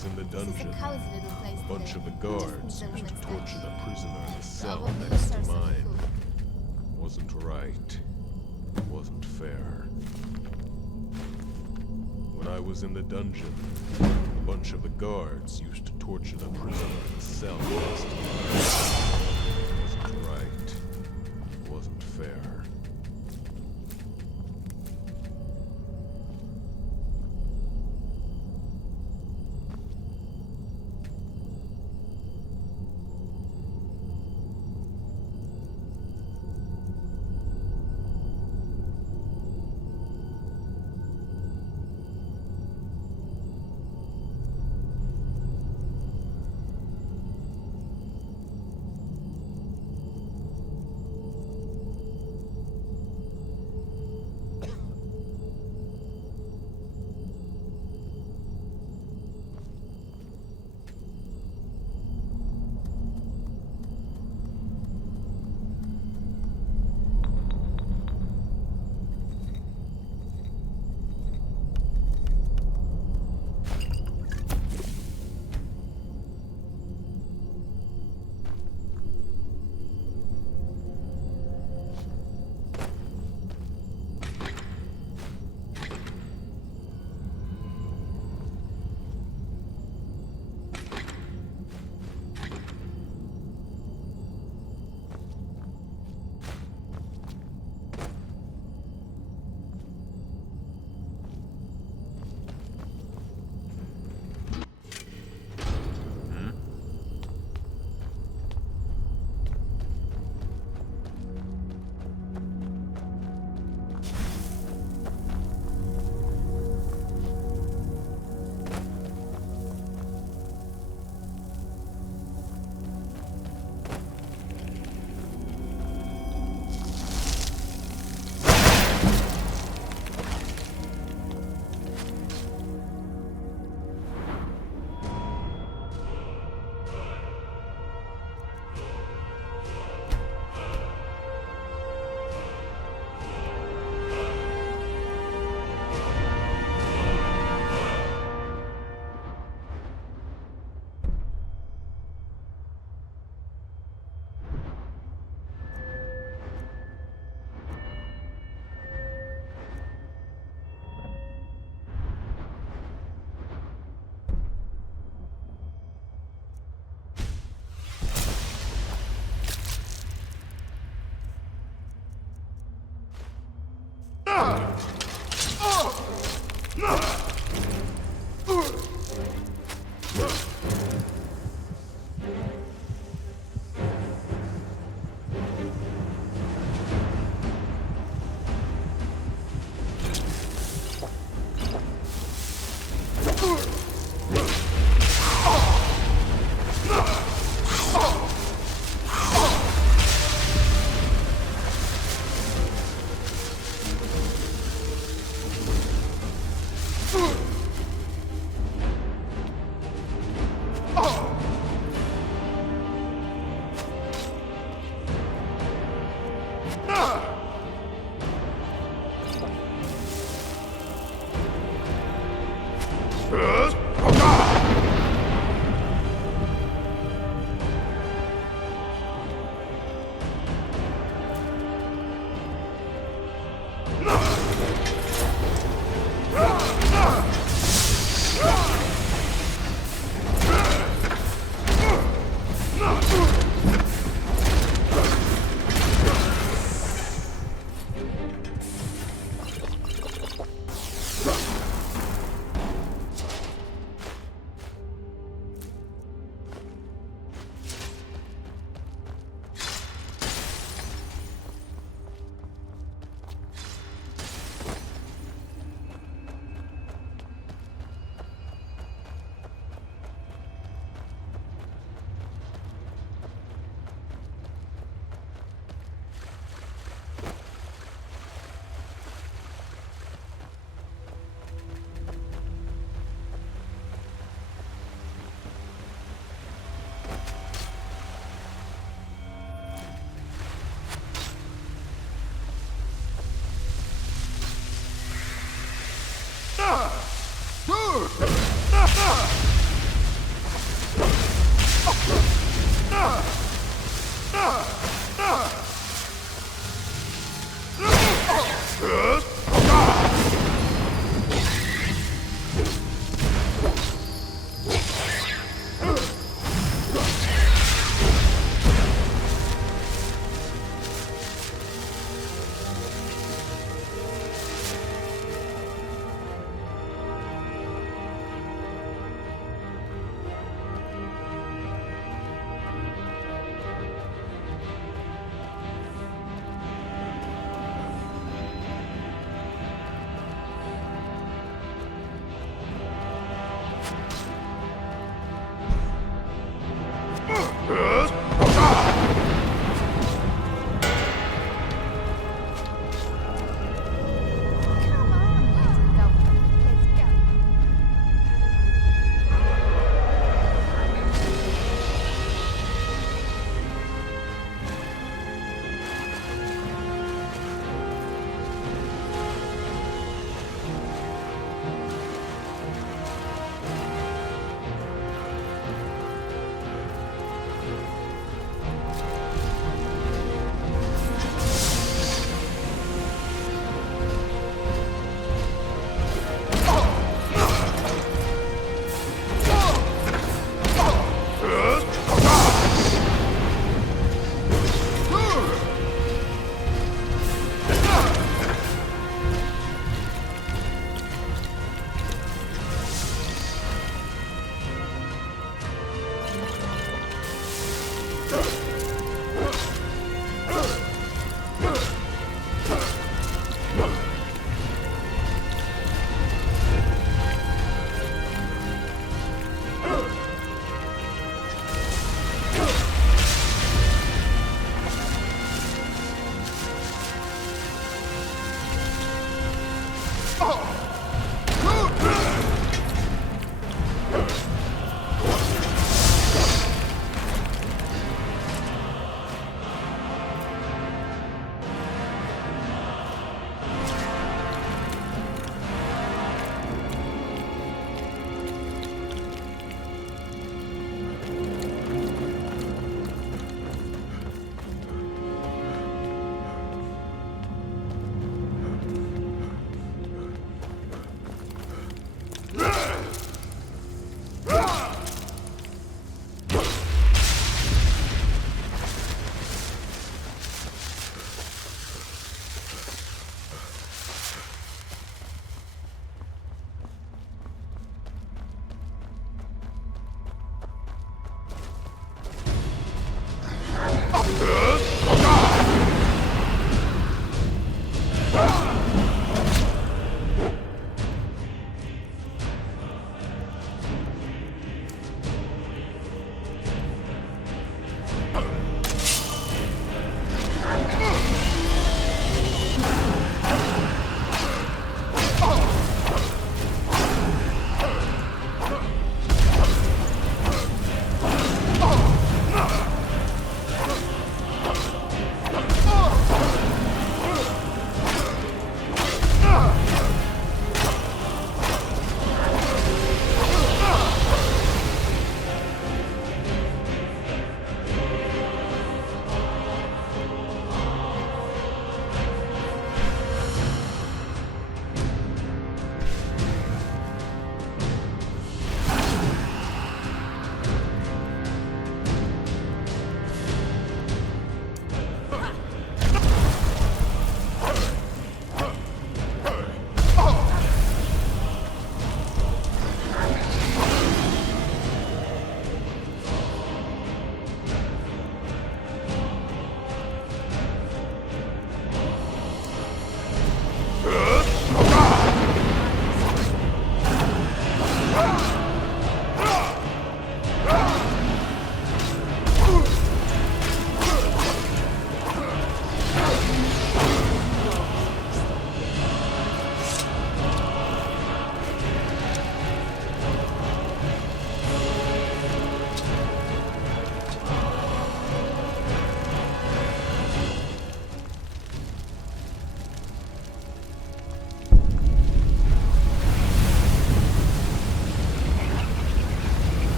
was in the dungeon, a bunch of the guards used to torture the prisoner in the cell next to mine. Wasn't right. Wasn't fair. When I was in the dungeon, a bunch of the guards used to torture the prisoner in the cell next to mine. Wasn't right. Wasn't fair.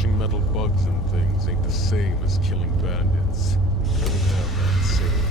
Crushing metal bugs and things ain't the same as killing bandits. They don't have that same crunch.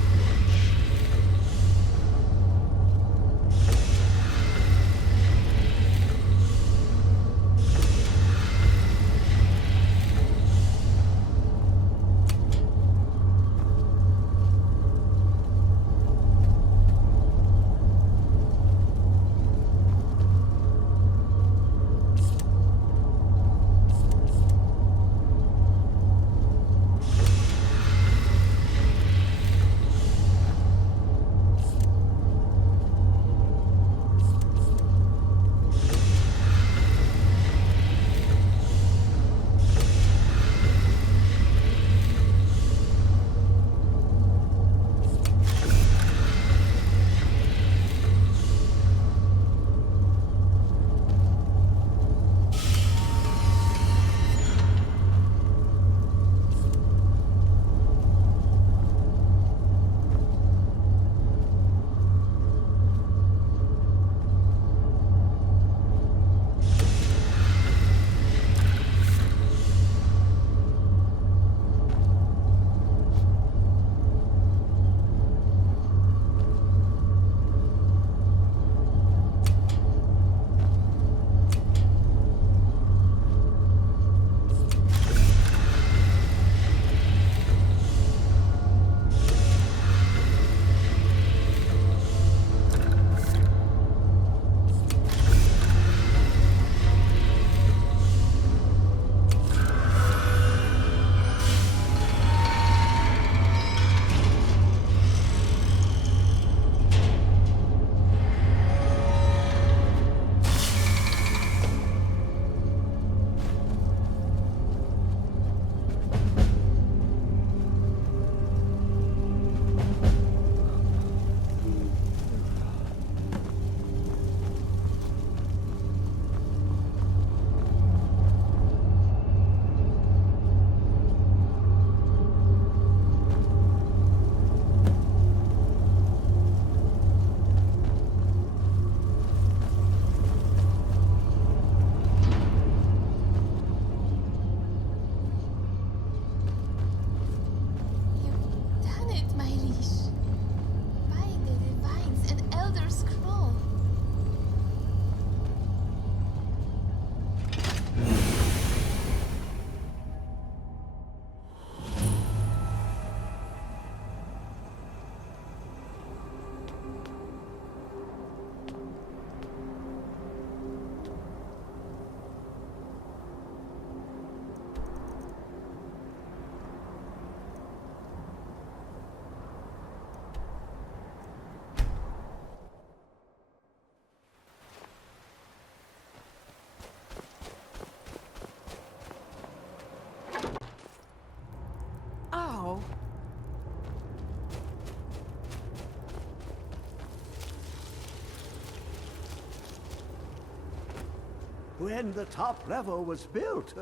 When the top level was built,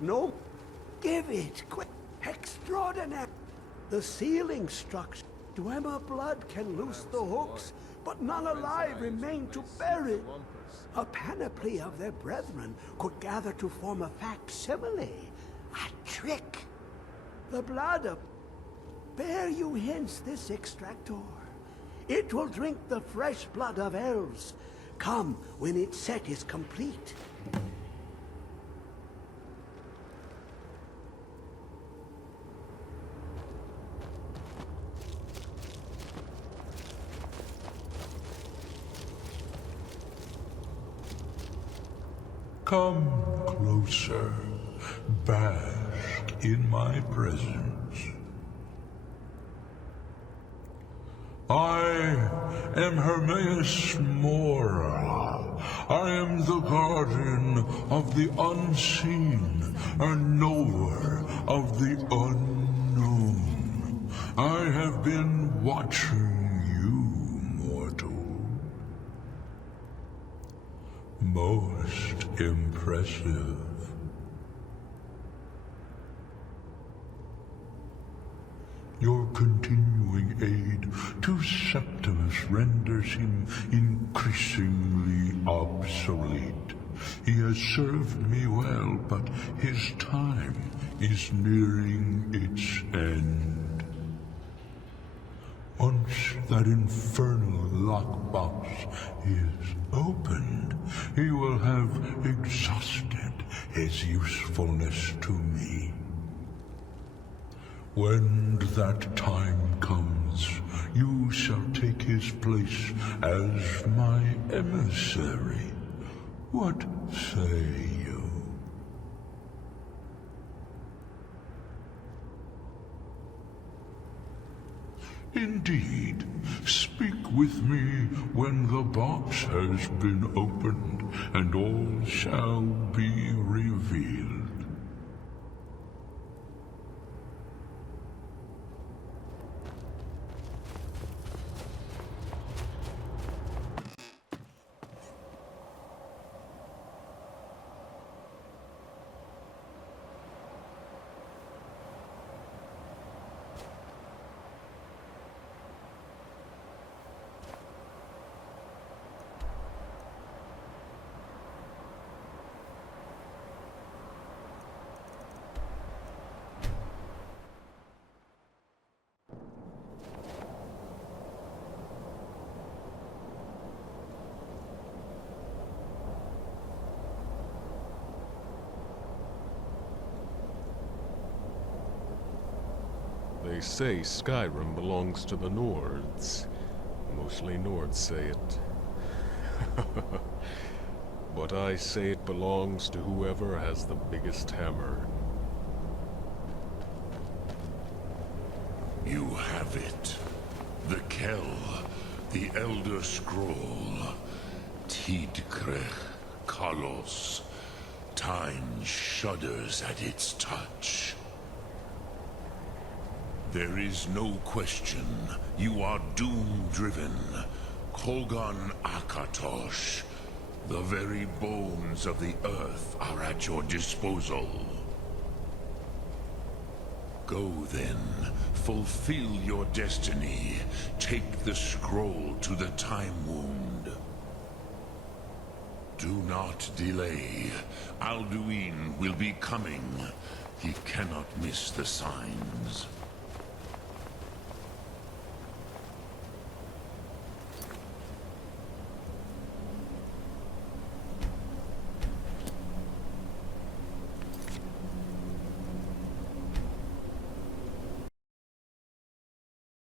no, give it quick. Extraordinary. The ceiling structure. Dwemer blood can loose the hooks, but none alive remain to bear it. A panoply of their brethren could gather to form a facsimile. A trick. The blood of... Bear you hence this extractor. It will drink the fresh blood of elves. Come when its set is complete. Come closer, bask in my presence. I am Hermaeus Mora. I am the guardian of the unseen, a knower of the unknown. I have been watching you, mortal. Most impressive. Your continuing aid to Septimus renders him increasingly obsolete. He has served me well, but his time is nearing its end. Once that infernal lockbox is opened, he will have exhausted his usefulness to me. When that time comes, you shall take his place as my emissary. What say you? Indeed. Speak with me when the box has been opened, and all shall be revealed. They say Skyrim belongs to the Nords. Mostly Nords say it. But I say it belongs to whoever has the biggest hammer. You have it. The Kell, the Elder Scroll. Tidkrech Kalos. Time shudders at its touch. There is no question. You are doom-driven. Kogan Akatosh. The very bones of the earth are at your disposal. Go then. Fulfill your destiny. Take the scroll to the Time Wound. Do not delay. Alduin will be coming. He cannot miss the signs.